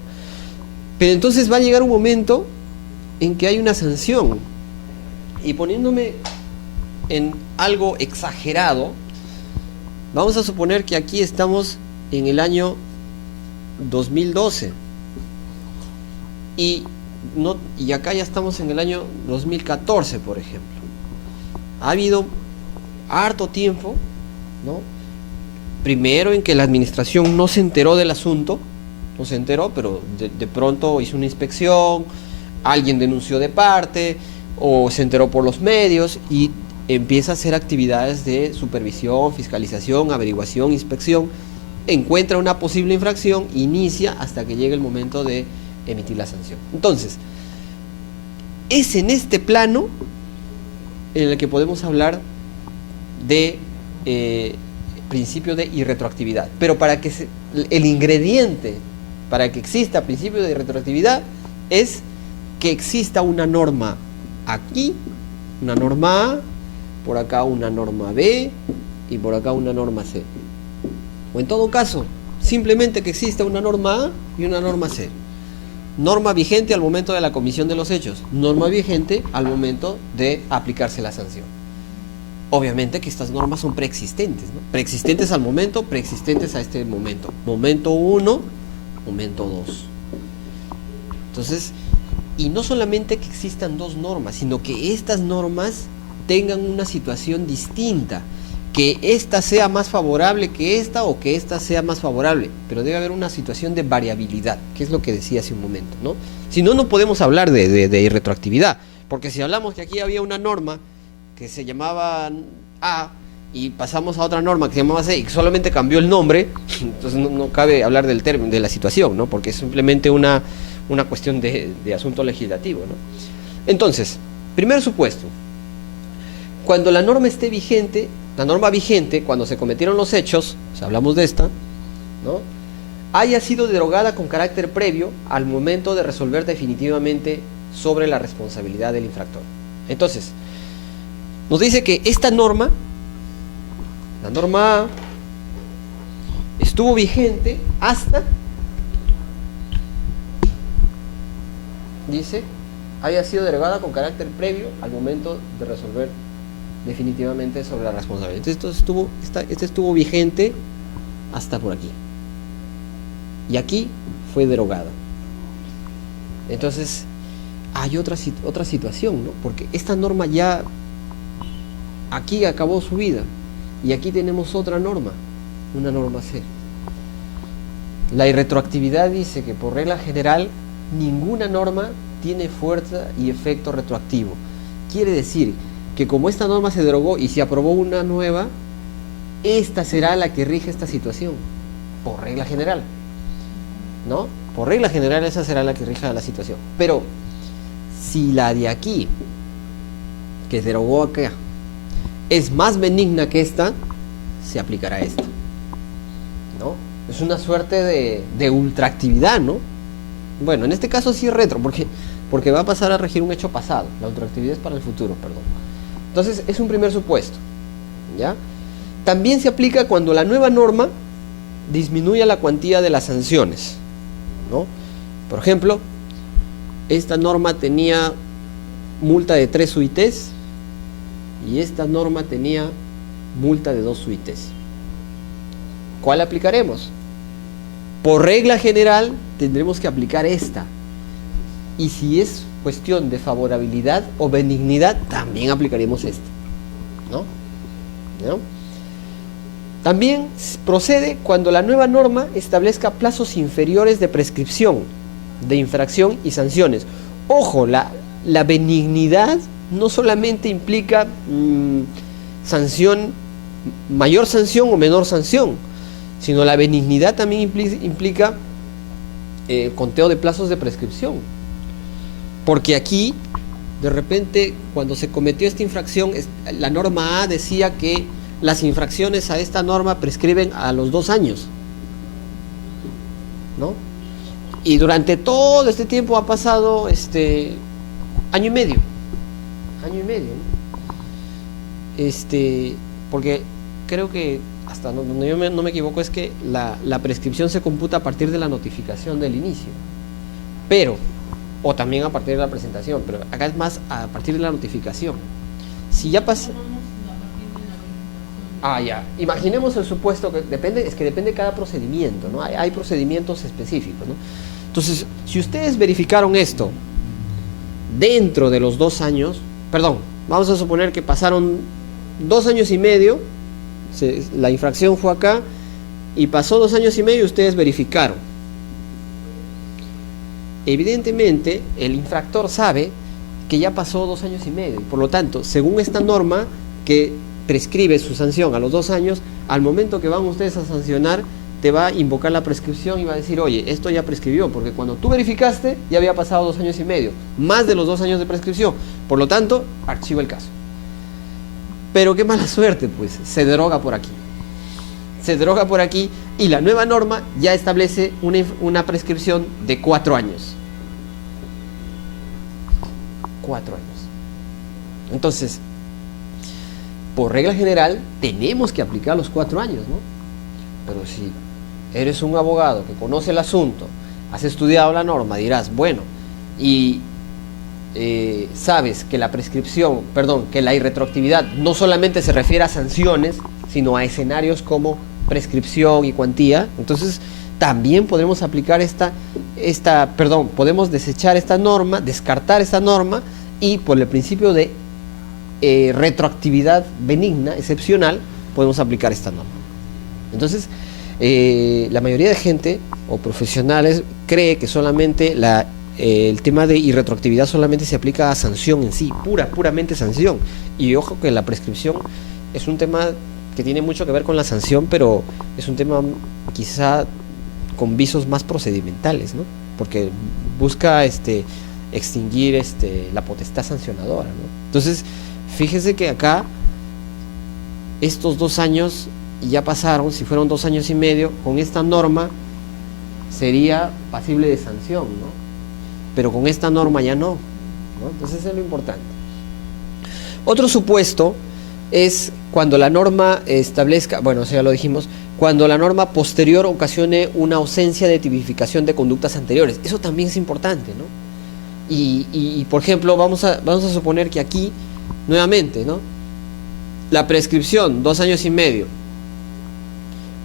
Pero entonces va a llegar un momento en que hay una sanción. Y poniéndome en algo exagerado, vamos a suponer que aquí estamos en el año 2012 y acá ya estamos en el año 2014, por ejemplo. Ha habido harto tiempo, ¿no? Primero en que la administración no se enteró del asunto, no se enteró, pero de pronto hizo una inspección, alguien denunció de parte, o se enteró por los medios y empieza a hacer actividades de supervisión, fiscalización, averiguación, inspección, encuentra una posible infracción, inicia hasta que llegue el momento de emitir la sanción. Entonces, es en este plano en el que podemos hablar de principio de irretroactividad. Pero para que el ingrediente para que exista principio de irretroactividad es que exista una norma aquí, una norma A, por acá una norma B y por acá una norma C. O en todo caso, simplemente que exista una norma A y una norma C. Norma vigente al momento de la comisión de los hechos, norma vigente al momento de aplicarse la sanción. Obviamente que estas normas son preexistentes, ¿no? Preexistentes al momento, preexistentes a este momento. Momento 1, momento 2. Entonces, y no solamente que existan dos normas, sino que estas normas tengan una situación distinta, que esta sea más favorable que esta o que esta sea más favorable, pero debe haber una situación de variabilidad, que es lo que decía hace un momento, ¿no? Si no, no podemos hablar de irretroactividad, porque si hablamos que aquí había una norma que se llamaba A y pasamos a otra norma que se llamaba C y que solamente cambió el nombre, entonces no cabe hablar del término, de la situación, ¿no? Porque es simplemente una cuestión de asunto legislativo, ¿no? Entonces, primer supuesto, cuando la norma esté vigente, la norma vigente, cuando se cometieron los hechos, o sea, hablamos de esta, ¿no?, haya sido derogada con carácter previo al momento de resolver definitivamente sobre la responsabilidad del infractor. Entonces, nos dice que esta norma, la norma A, estuvo vigente hasta, dice, haya sido derogada con carácter previo al momento de resolver definitivamente sobre la responsabilidad. Entonces, este estuvo vigente hasta por aquí. Y aquí fue derogada. Entonces, hay otra situación, ¿no? Porque esta norma ya aquí acabó su vida. Y aquí tenemos otra norma, una norma C. La irretroactividad dice que por regla general ninguna norma tiene fuerza y efecto retroactivo. Quiere decir que como esta norma se derogó y se aprobó una nueva, esta será la que rige esta situación, por regla general, ¿no? Por regla general esa será la que rija la situación. Pero si la de aquí, que derogó acá, es más benigna que esta, se aplicará esta, ¿no? Es una suerte de ultraactividad, ¿no? Bueno, en este caso sí es retro, porque va a pasar a regir un hecho pasado. La ultraactividad es para el futuro, perdón. Entonces, es un primer supuesto, ¿ya? También se aplica cuando la nueva norma disminuya la cuantía de las sanciones, ¿no? Por ejemplo, esta norma tenía multa de 3 UITs y esta norma tenía multa de 2 UITs. ¿Cuál aplicaremos? Por regla general tendremos que aplicar esta. Y si es cuestión de favorabilidad o benignidad, también aplicaremos esta, ¿no? ¿No? También procede cuando la nueva norma establezca plazos inferiores de prescripción, de infracción y sanciones. Ojo, la benignidad no solamente implica sanción, mayor sanción o menor sanción, sino la benignidad también implica conteo de plazos de prescripción. Porque aquí, de repente, cuando se cometió esta infracción, la norma A decía que las infracciones a esta norma prescriben a los 2 años, ¿no? Y durante todo este tiempo ha pasado año y medio, ¿no? Porque creo que hasta donde yo no me equivoco es que la prescripción se computa a partir de la notificación del inicio, o también a partir de la presentación, pero acá es más a partir de la notificación. Si ya pasa... ya. Imaginemos el supuesto que depende de cada procedimiento, ¿no? Hay procedimientos específicos, ¿no? Entonces, si ustedes verificaron esto dentro de los 2 años, vamos a suponer que pasaron 2 años y medio, la infracción fue acá y pasó 2 años y medio y ustedes verificaron. Evidentemente, el infractor sabe que ya pasó 2 años y medio, y por lo tanto, según esta norma que prescribe su sanción a los 2 años, al momento que van ustedes a sancionar, te va a invocar la prescripción y va a decir, oye, esto ya prescribió, porque cuando tú verificaste, ya había pasado 2 años y medio, más de los 2 años de prescripción, por lo tanto, archiva el caso. Pero qué mala suerte, pues, se deroga por aquí. Y la nueva norma ya establece una prescripción de 4 años. 4 años. Entonces, por regla general, tenemos que aplicar los 4 años, ¿no? Pero si eres un abogado que conoce el asunto, has estudiado la norma, dirás, bueno, y sabes que que la irretroactividad no solamente se refiere a sanciones, sino a escenarios como prescripción y cuantía, entonces también podremos aplicar podemos desechar esta norma, descartar esta norma, y por el principio de retroactividad benigna, excepcional, podemos aplicar esta norma. Entonces, la mayoría de gente o profesionales cree que solamente el tema de irretroactividad solamente se aplica a sanción en sí, puramente sanción. Y ojo que la prescripción es un tema que tiene mucho que ver con la sanción, pero es un tema quizá con visos más procedimentales, ¿no? Porque busca extinguir la potestad sancionadora, ¿no? Entonces, fíjese que acá estos 2 años ya pasaron. Si fueron 2 años y medio, con esta norma sería pasible de sanción, ¿no? Pero con esta norma ya no, ¿no? Entonces eso es lo importante. Otro supuesto es cuando la norma establezca, ya lo dijimos, cuando la norma posterior ocasione una ausencia de tipificación de conductas anteriores. Eso también es importante, ¿no? Y por ejemplo, vamos a suponer que aquí, nuevamente, ¿no? La prescripción, 2 años y medio.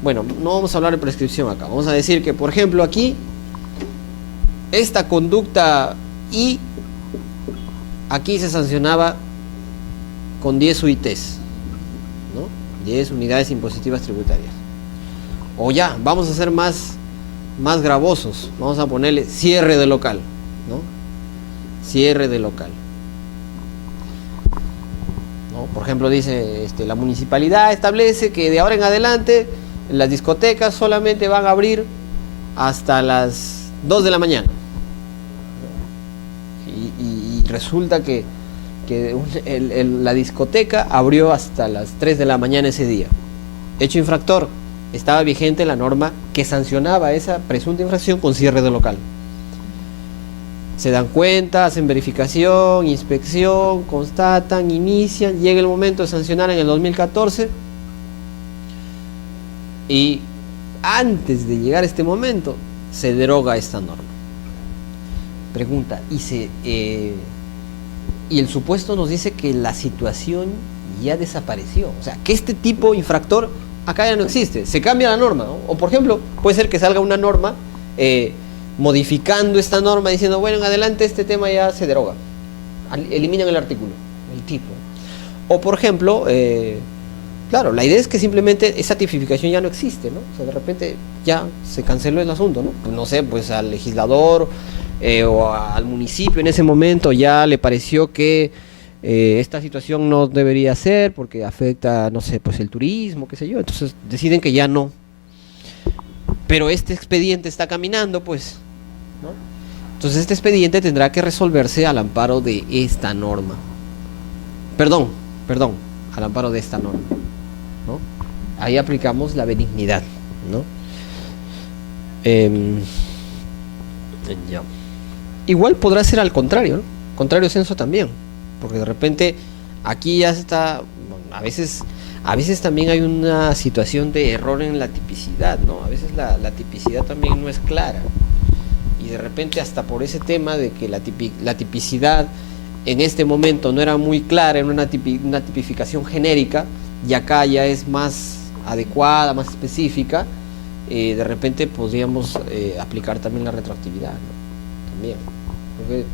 Bueno, no vamos a hablar de prescripción acá. Vamos a decir que, por ejemplo, aquí, esta conducta I, aquí se sancionaba con 10 UITs, ¿no? 10 unidades impositivas tributarias. O ya, vamos a ser más gravosos. Vamos a ponerle cierre de local, ¿no? Cierre de local. ¿No? Por ejemplo, dice, la municipalidad establece que de ahora en adelante las discotecas solamente van a abrir hasta las 2 de la mañana. Y resulta que la discoteca abrió hasta las 3 de la mañana ese día. Hecho infractor, estaba vigente la norma que sancionaba esa presunta infracción con cierre de local. Se dan cuenta, hacen verificación, inspección, constatan, inician, llega el momento de sancionar en el 2014 y antes de llegar a este momento se deroga esta norma. Pregunta, y el supuesto nos dice que la situación ya desapareció, o sea, que este tipo infractor acá ya no existe, se cambia la norma, ¿no? O por ejemplo, puede ser que salga una norma modificando esta norma diciendo, bueno, en adelante este tema ya se deroga, eliminan el artículo, el tipo. O por ejemplo, claro, la idea es que simplemente esa tipificación ya no existe, ¿no? O sea, de repente ya se canceló el asunto, ¿no? No sé, pues al legislador o al municipio en ese momento ya le pareció que esta situación no debería ser porque afecta, no sé, pues el turismo, qué sé yo, entonces deciden que ya no. Pero este expediente está caminando, pues, ¿no? Entonces este expediente tendrá que resolverse al amparo de esta norma. Perdón, al amparo de esta norma, ¿no? Ahí aplicamos la benignidad, ¿no? Ya. Igual podrá ser al contrario, ¿no? Contrario censo también, porque de repente aquí ya está, bueno, a veces también hay una situación de error en la tipicidad, ¿no? A veces la tipicidad también no es clara y de repente hasta por ese tema de que la tipicidad en este momento no era muy clara, en una tipificación genérica y acá ya es más adecuada, más específica, de repente podríamos aplicar también la retroactividad, ¿no? También, porque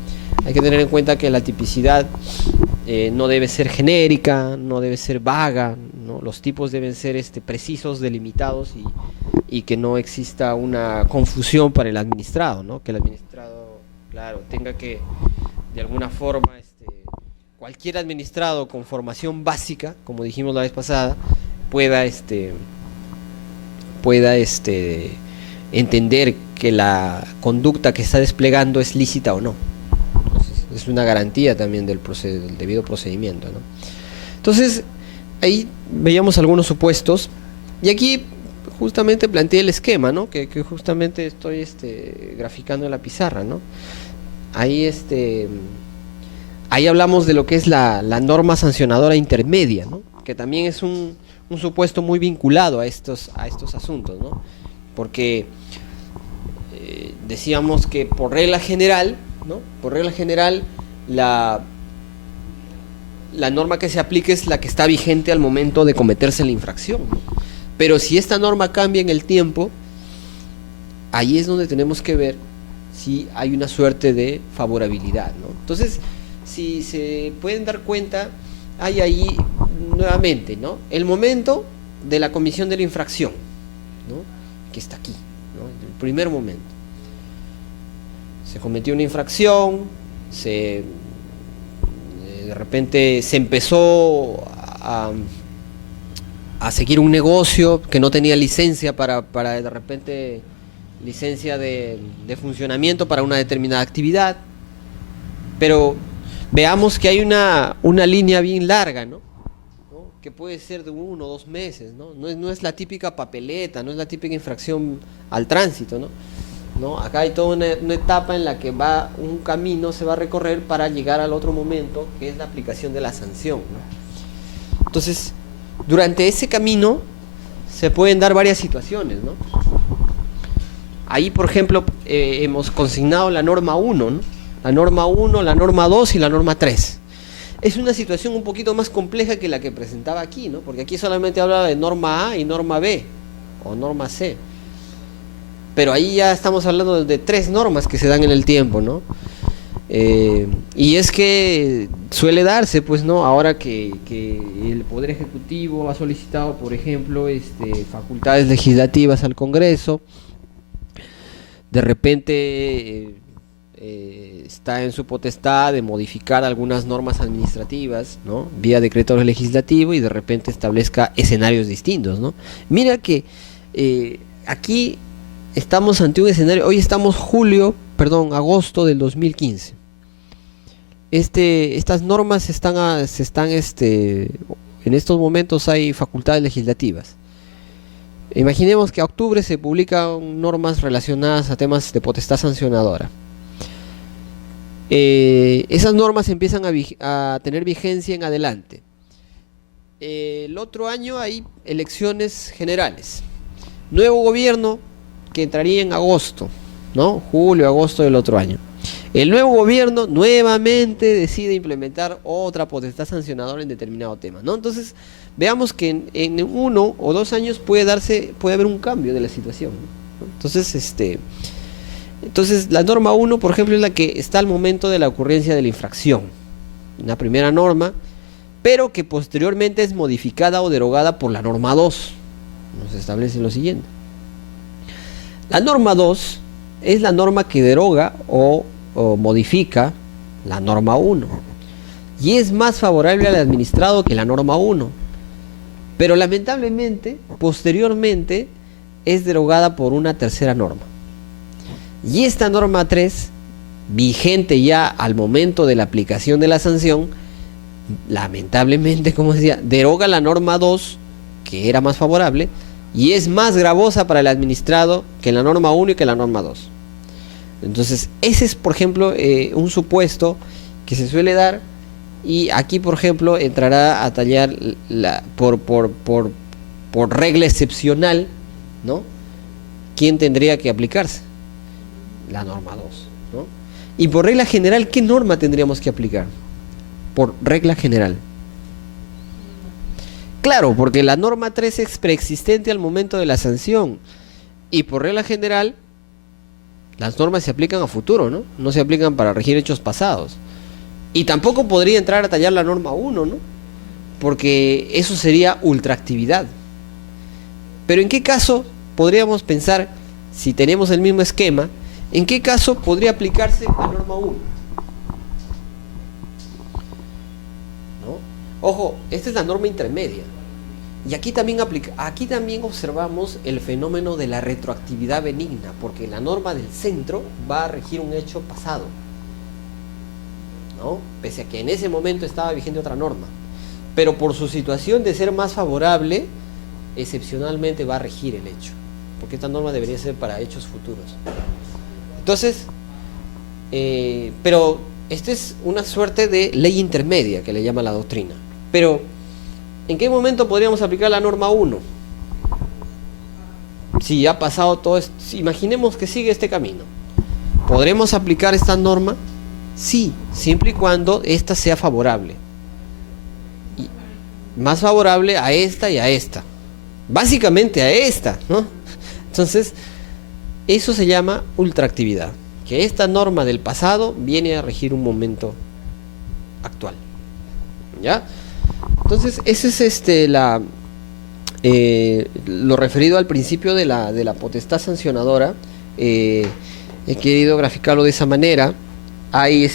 hay que tener en cuenta que la tipicidad no debe ser genérica, no debe ser vaga, ¿no? Los tipos deben ser precisos, delimitados y que no exista una confusión para el administrado, ¿no? Que el administrado, claro, tenga que de alguna forma cualquier administrado con formación básica, como dijimos la vez pasada, pueda entender que la conducta que está desplegando es lícita o no. Entonces, es una garantía también del debido procedimiento, ¿no? Entonces, ahí veíamos algunos supuestos y aquí justamente planteé el esquema, ¿no? Que justamente estoy graficando en la pizarra, ¿no? Ahí ahí hablamos de lo que es la norma sancionadora intermedia, ¿no? Que también es un supuesto muy vinculado a estos asuntos, ¿no? Porque decíamos que por regla general, ¿no? Por regla general, la norma que se aplique es la que está vigente al momento de cometerse la infracción, ¿no? Pero si esta norma cambia en el tiempo, ahí es donde tenemos que ver si hay una suerte de favorabilidad, ¿no? Entonces, si se pueden dar cuenta, hay ahí nuevamente, ¿no? El momento de la comisión de la infracción, ¿no? Que está aquí, ¿no? El primer momento. Se cometió una infracción, de repente se empezó a seguir un negocio que no tenía licencia para de repente licencia de funcionamiento para una determinada actividad, pero veamos que hay una línea bien larga, ¿no? Que puede ser de 1 o 2 meses, ¿no? No es la típica papeleta, no es la típica infracción al tránsito, ¿no? Acá hay toda una etapa en la que un camino se va a recorrer para llegar al otro momento, que es la aplicación de la sanción, ¿no? Entonces, durante ese camino se pueden dar varias situaciones, ¿no? Ahí, por ejemplo, hemos consignado la norma 1, ¿no? La norma 1, la norma 2 y la norma 3. Es una situación un poquito más compleja que la que presentaba aquí, ¿no? Porque aquí solamente hablaba de norma A y norma B, o norma C. Pero ahí ya estamos hablando de 3 normas que se dan en el tiempo, ¿no? Y es que suele darse, pues, ¿no? Ahora que el Poder Ejecutivo ha solicitado, por ejemplo, facultades legislativas al Congreso, de repente está en su potestad de modificar algunas normas administrativas, ¿no? Vía decreto legislativo, y de repente establezca escenarios distintos, ¿no? Mira que aquí estamos ante un escenario. Hoy estamos agosto del 2015. Estas normas en estos momentos hay facultades legislativas. Imaginemos que a octubre se publican normas relacionadas a temas de potestad sancionadora. Esas normas empiezan a tener vigencia en adelante. El otro año hay elecciones generales. Nuevo gobierno que entraría en agosto, ¿no? Julio, agosto del otro año. El nuevo gobierno nuevamente decide implementar otra potestad sancionadora en determinado tema, ¿no? Entonces, veamos que en 1 o 2 años puede haber un cambio de la situación, ¿no? Entonces, la norma 1, por ejemplo, es la que está al momento de la ocurrencia de la infracción. Una primera norma, pero que posteriormente es modificada o derogada por la norma 2. Nos establece lo siguiente. La norma 2 es la norma que deroga o modifica la norma 1, y es más favorable al administrado que la norma 1, pero lamentablemente posteriormente es derogada por una tercera norma, y esta norma 3, vigente ya al momento de la aplicación de la sanción, lamentablemente, como decía, deroga la norma 2, que era más favorable, y es más gravosa para el administrado que la norma 1 y que la norma 2. Entonces, ese es, por ejemplo, un supuesto que se suele dar, y aquí, por ejemplo, entrará a tallar por regla excepcional, ¿no? ¿Quién tendría que aplicarse? La norma 2, ¿no? Y por regla general, ¿qué norma tendríamos que aplicar? Por regla general. Claro, porque la norma 3 es preexistente al momento de la sanción, y por regla general las normas se aplican a futuro, ¿no? No se aplican para regir hechos pasados. Y tampoco podría entrar a tallar la norma 1, ¿no? Porque eso sería ultraactividad. Pero ¿en qué caso podríamos pensar, si tenemos el mismo esquema, en qué caso podría aplicarse la norma 1? ¿No? Ojo, esta es la norma intermedia. Y aquí también observamos el fenómeno de la retroactividad benigna, porque la norma del centro va a regir un hecho pasado, ¿no? Pese a que en ese momento estaba vigente otra norma, pero por su situación de ser más favorable, excepcionalmente va a regir el hecho, porque esta norma debería ser para hechos futuros. Entonces, pero esta es una suerte de ley intermedia que le llama la doctrina. Pero ¿en qué momento podríamos aplicar la norma 1? Si ha pasado todo esto, imaginemos que sigue este camino. ¿Podremos aplicar esta norma? Sí, siempre y cuando esta sea favorable. Y más favorable a esta y a esta. Básicamente a esta, ¿no? Entonces, eso se llama ultraactividad. Que esta norma del pasado viene a regir un momento actual. ¿Ya? Entonces, ese es lo referido al principio de la potestad sancionadora. He querido graficarlo de esa manera. Hay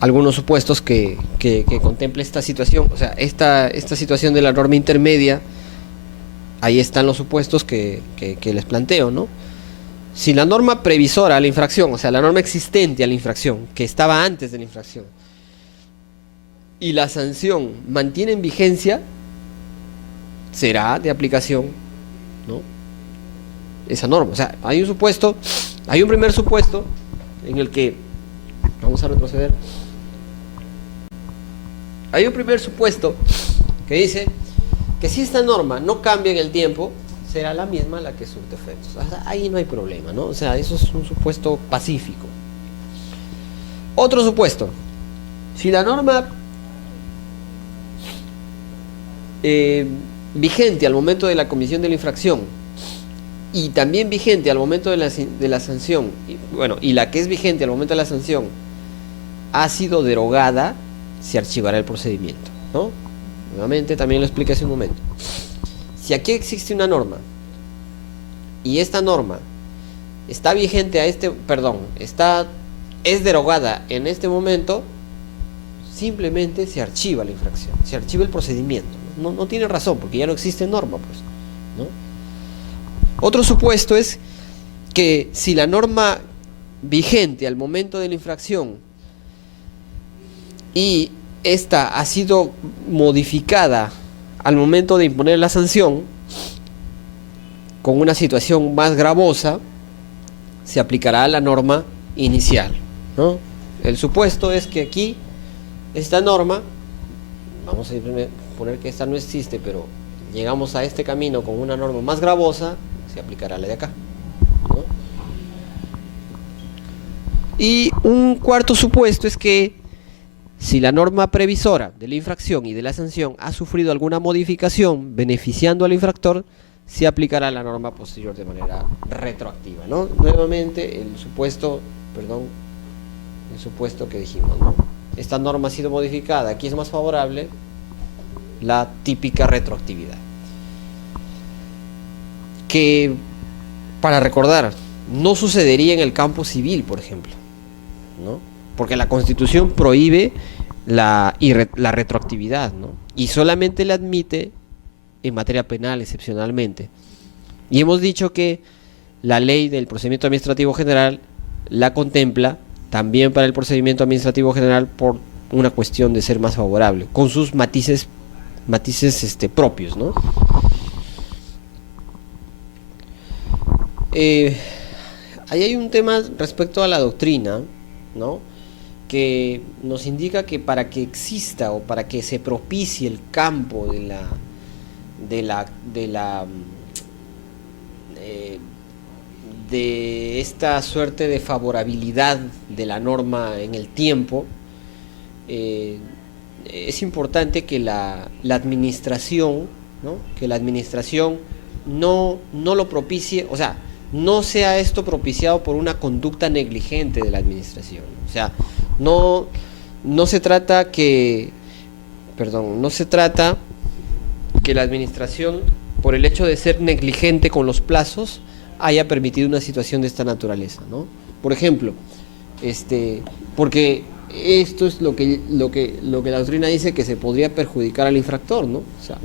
algunos supuestos que contemple esta situación. O sea, esta situación de la norma intermedia, ahí están los supuestos que les planteo, ¿no? Si la norma previsora a la infracción, o sea, la norma existente a la infracción, que estaba antes de la infracción, y la sanción mantiene en vigencia, será de aplicación, ¿no?, esa norma. O sea, hay un primer supuesto en el que, vamos a retroceder, hay un primer supuesto que dice que si esta norma no cambia en el tiempo, será la misma la que surte efectos. O sea, ahí no hay problema, ¿no? O sea, eso es un supuesto pacífico. Otro supuesto: si la norma vigente al momento de la comisión de la infracción y también vigente al momento de la sanción, y la que es vigente al momento de la sanción ha sido derogada, se archivará el procedimiento, ¿no? Nuevamente, también lo expliqué hace un momento. Si aquí existe una norma y esta norma está vigente es derogada en este momento, simplemente se archiva la infracción, se archiva el procedimiento. No tiene razón, porque ya no existe norma, pues, ¿no? Otro supuesto es que si la norma vigente al momento de la infracción y esta ha sido modificada al momento de imponer la sanción con una situación más gravosa, se aplicará la norma inicial, ¿no? El supuesto es que aquí esta norma, vamos a poner que esta no existe, pero llegamos a este camino con una norma más gravosa, se aplicará la de acá, ¿no? Y un cuarto supuesto es que si la norma previsora de la infracción y de la sanción ha sufrido alguna modificación beneficiando al infractor, se aplicará la norma posterior de manera retroactiva, ¿no? Nuevamente el supuesto que dijimos, ¿no? Esta norma ha sido modificada, aquí es más favorable la típica retroactividad. Que, para recordar, no sucedería en el campo civil, por ejemplo, ¿no? Porque la Constitución prohíbe la retroactividad, ¿no? Y solamente la admite en materia penal excepcionalmente. Y hemos dicho que la ley del procedimiento administrativo general la contempla también para el procedimiento administrativo general por una cuestión de ser más favorable, con sus matices propios, ¿no? Ahí hay un tema respecto a la doctrina, ¿no? Que nos indica que para que exista o para que se propicie el campo de esta suerte de favorabilidad de la norma en el tiempo, es importante que la administración, ¿no? Que la administración no lo propicie, o sea, no sea esto propiciado por una conducta negligente de la administración. O sea, no se trata que la administración, por el hecho de ser negligente con los plazos, haya permitido una situación de esta naturaleza, ¿no? Por ejemplo, porque esto es lo que la doctrina dice, que se podría perjudicar al infractor, ¿no? O sea,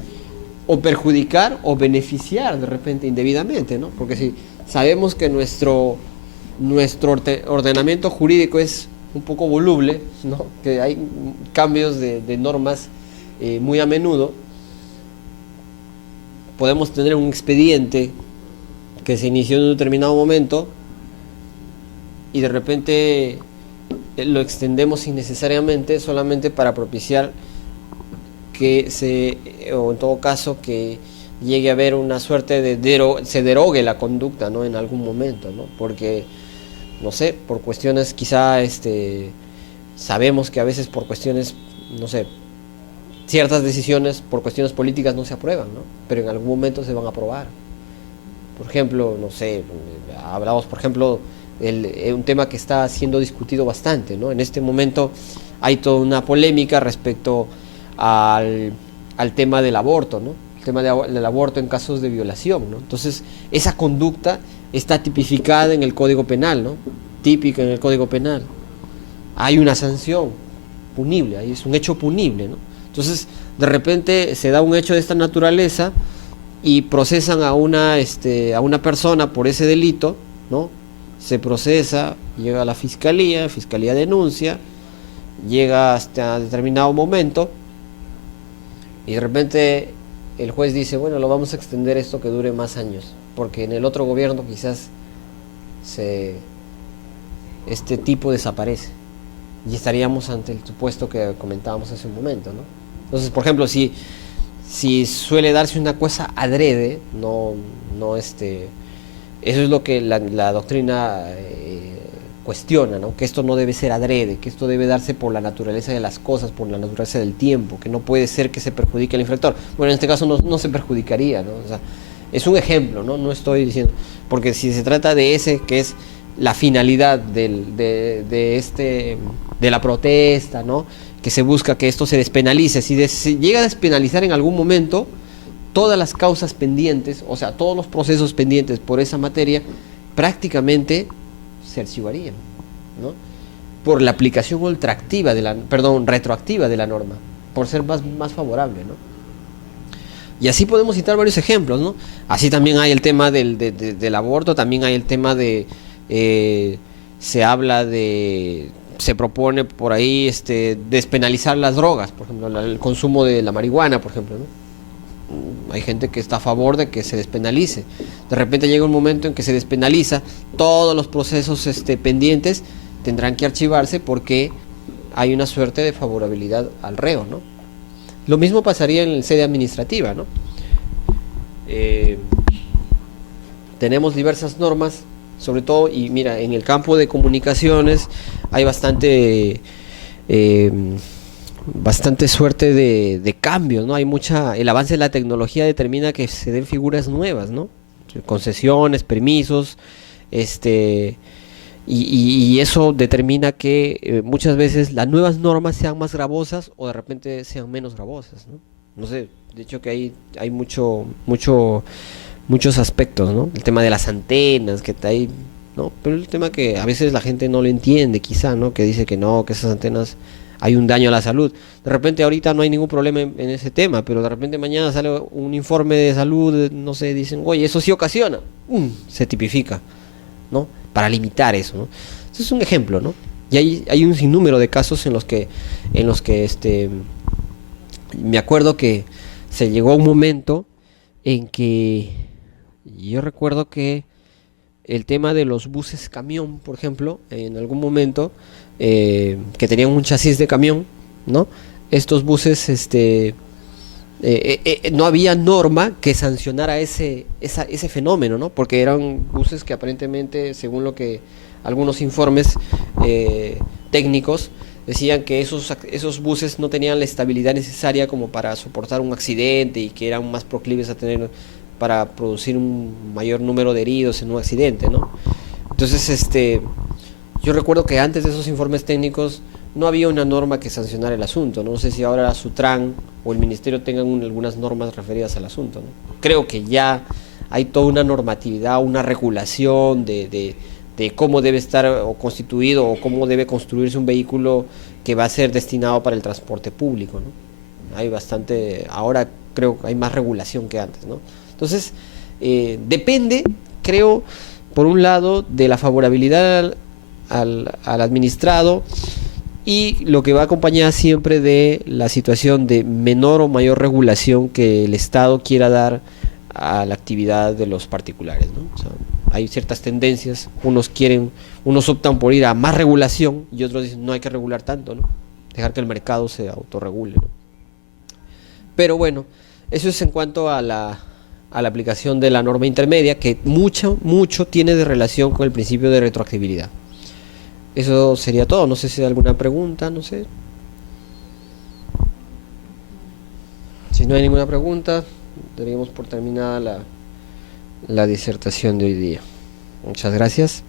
o perjudicar o beneficiar de repente indebidamente, ¿no? Porque si sabemos que nuestro ordenamiento jurídico es un poco voluble, ¿no? Que hay cambios de normas muy a menudo, podemos tener un expediente que se inició en un determinado momento y de repente lo extendemos innecesariamente solamente para propiciar o en todo caso que llegue a haber una suerte de se derogue la conducta, ¿no? En algún momento, ¿no? Porque, no sé, por cuestiones quizá sabemos que a veces por cuestiones, no sé, ciertas decisiones por cuestiones políticas no se aprueban, ¿no? Pero en algún momento se van a aprobar. Por ejemplo, no sé, hablamos, por ejemplo, un tema que está siendo discutido bastante, ¿no? En este momento hay toda una polémica respecto al tema del aborto, ¿no? El tema del aborto en casos de violación, ¿no? Entonces, esa conducta está tipificada en el Código Penal, ¿no? Típica en el Código Penal. Hay una sanción punible, ahí es un hecho punible, ¿no? Entonces, de repente se da un hecho de esta naturaleza y procesan a una persona por ese delito, ¿no? Se procesa, llega a la fiscalía denuncia, llega hasta determinado momento y de repente el juez dice, bueno, lo vamos a extender esto que dure más años, porque en el otro gobierno quizás este tipo desaparece y estaríamos ante el supuesto que comentábamos hace un momento, ¿no? Entonces, por ejemplo, si suele darse una cosa adrede, eso es lo que la doctrina cuestiona, ¿no? Que esto no debe ser adrede, que esto debe darse por la naturaleza de las cosas, por la naturaleza del tiempo, que no puede ser que se perjudique al infractor. Bueno, en este caso no se perjudicaría, ¿no? O sea, es un ejemplo, ¿no? No estoy diciendo, porque si se trata de ese que es la finalidad de la protesta, ¿no? Que se busca que esto se despenalice. Si se llega a despenalizar en algún momento, todas las causas pendientes, o sea, todos los procesos pendientes por esa materia, prácticamente se archivarían, ¿no? Por la aplicación retroactiva de la norma, por ser más favorable, ¿no? Y así podemos citar varios ejemplos, ¿no? Así también hay el tema del aborto, también hay el tema se propone por ahí despenalizar las drogas, por ejemplo, el consumo de la marihuana, por ejemplo, ¿no? Hay gente que está a favor de que se despenalice. De repente llega un momento en que se despenaliza, todos los procesos pendientes tendrán que archivarse porque hay una suerte de favorabilidad al reo, ¿no? Lo mismo pasaría en la sede administrativa, ¿no? Tenemos diversas normas, sobre todo, y mira, en el campo de comunicaciones hay bastante suerte de cambios, ¿no? El avance de la tecnología determina que se den figuras nuevas, ¿no? Concesiones, permisos, y eso determina que muchas veces las nuevas normas sean más gravosas o de repente sean menos gravosas, ¿no? No sé, de hecho que hay muchos aspectos, ¿no? El tema de las antenas, que está ahí, ¿no? Pero el tema que a veces la gente no lo entiende, quizá, ¿no? Que dice que no, que esas antenas hay un daño a la salud. De repente ahorita no hay ningún problema en ese tema, pero de repente mañana sale un informe de salud, no sé, dicen, oye, eso sí ocasiona, se tipifica, ¿no? Para limitar eso, ¿no? Eso es un ejemplo, ¿no? Y hay un sinnúmero de casos en los que me acuerdo que se llegó a un momento en que yo recuerdo que el tema de los buses camión, por ejemplo, en algún momento que tenían un chasis de camión, ¿no? Estos buses, no había norma que sancionara ese fenómeno, ¿no? Porque eran buses que aparentemente, según lo que algunos informes técnicos decían, que esos buses no tenían la estabilidad necesaria como para soportar un accidente y que eran más proclives para producir un mayor número de heridos en un accidente, ¿no? Entonces, yo recuerdo que antes de esos informes técnicos no había una norma que sancionara el asunto, ¿no? No sé si ahora la Sutran o el Ministerio tengan algunas normas referidas al asunto, ¿no? Creo que ya hay toda una normatividad, una regulación de cómo debe estar o constituido o cómo debe construirse un vehículo que va a ser destinado para el transporte público, ¿no? Hay bastante, ahora creo que hay más regulación que antes, ¿no? Entonces, depende, creo, por un lado, de la favorabilidad al administrado, y lo que va acompañada siempre de la situación de menor o mayor regulación que el Estado quiera dar a la actividad de los particulares, ¿no? O sea, hay ciertas tendencias, unos optan por ir a más regulación y otros dicen no hay que regular tanto, ¿no? Dejar que el mercado se autorregule, ¿no? Pero bueno, eso es en cuanto a la aplicación de la norma intermedia, que mucho tiene de relación con el principio de retroactividad. Eso sería todo, no sé si hay alguna pregunta, no sé. Si no hay ninguna pregunta, daríamos por terminada la disertación de hoy día. Muchas gracias.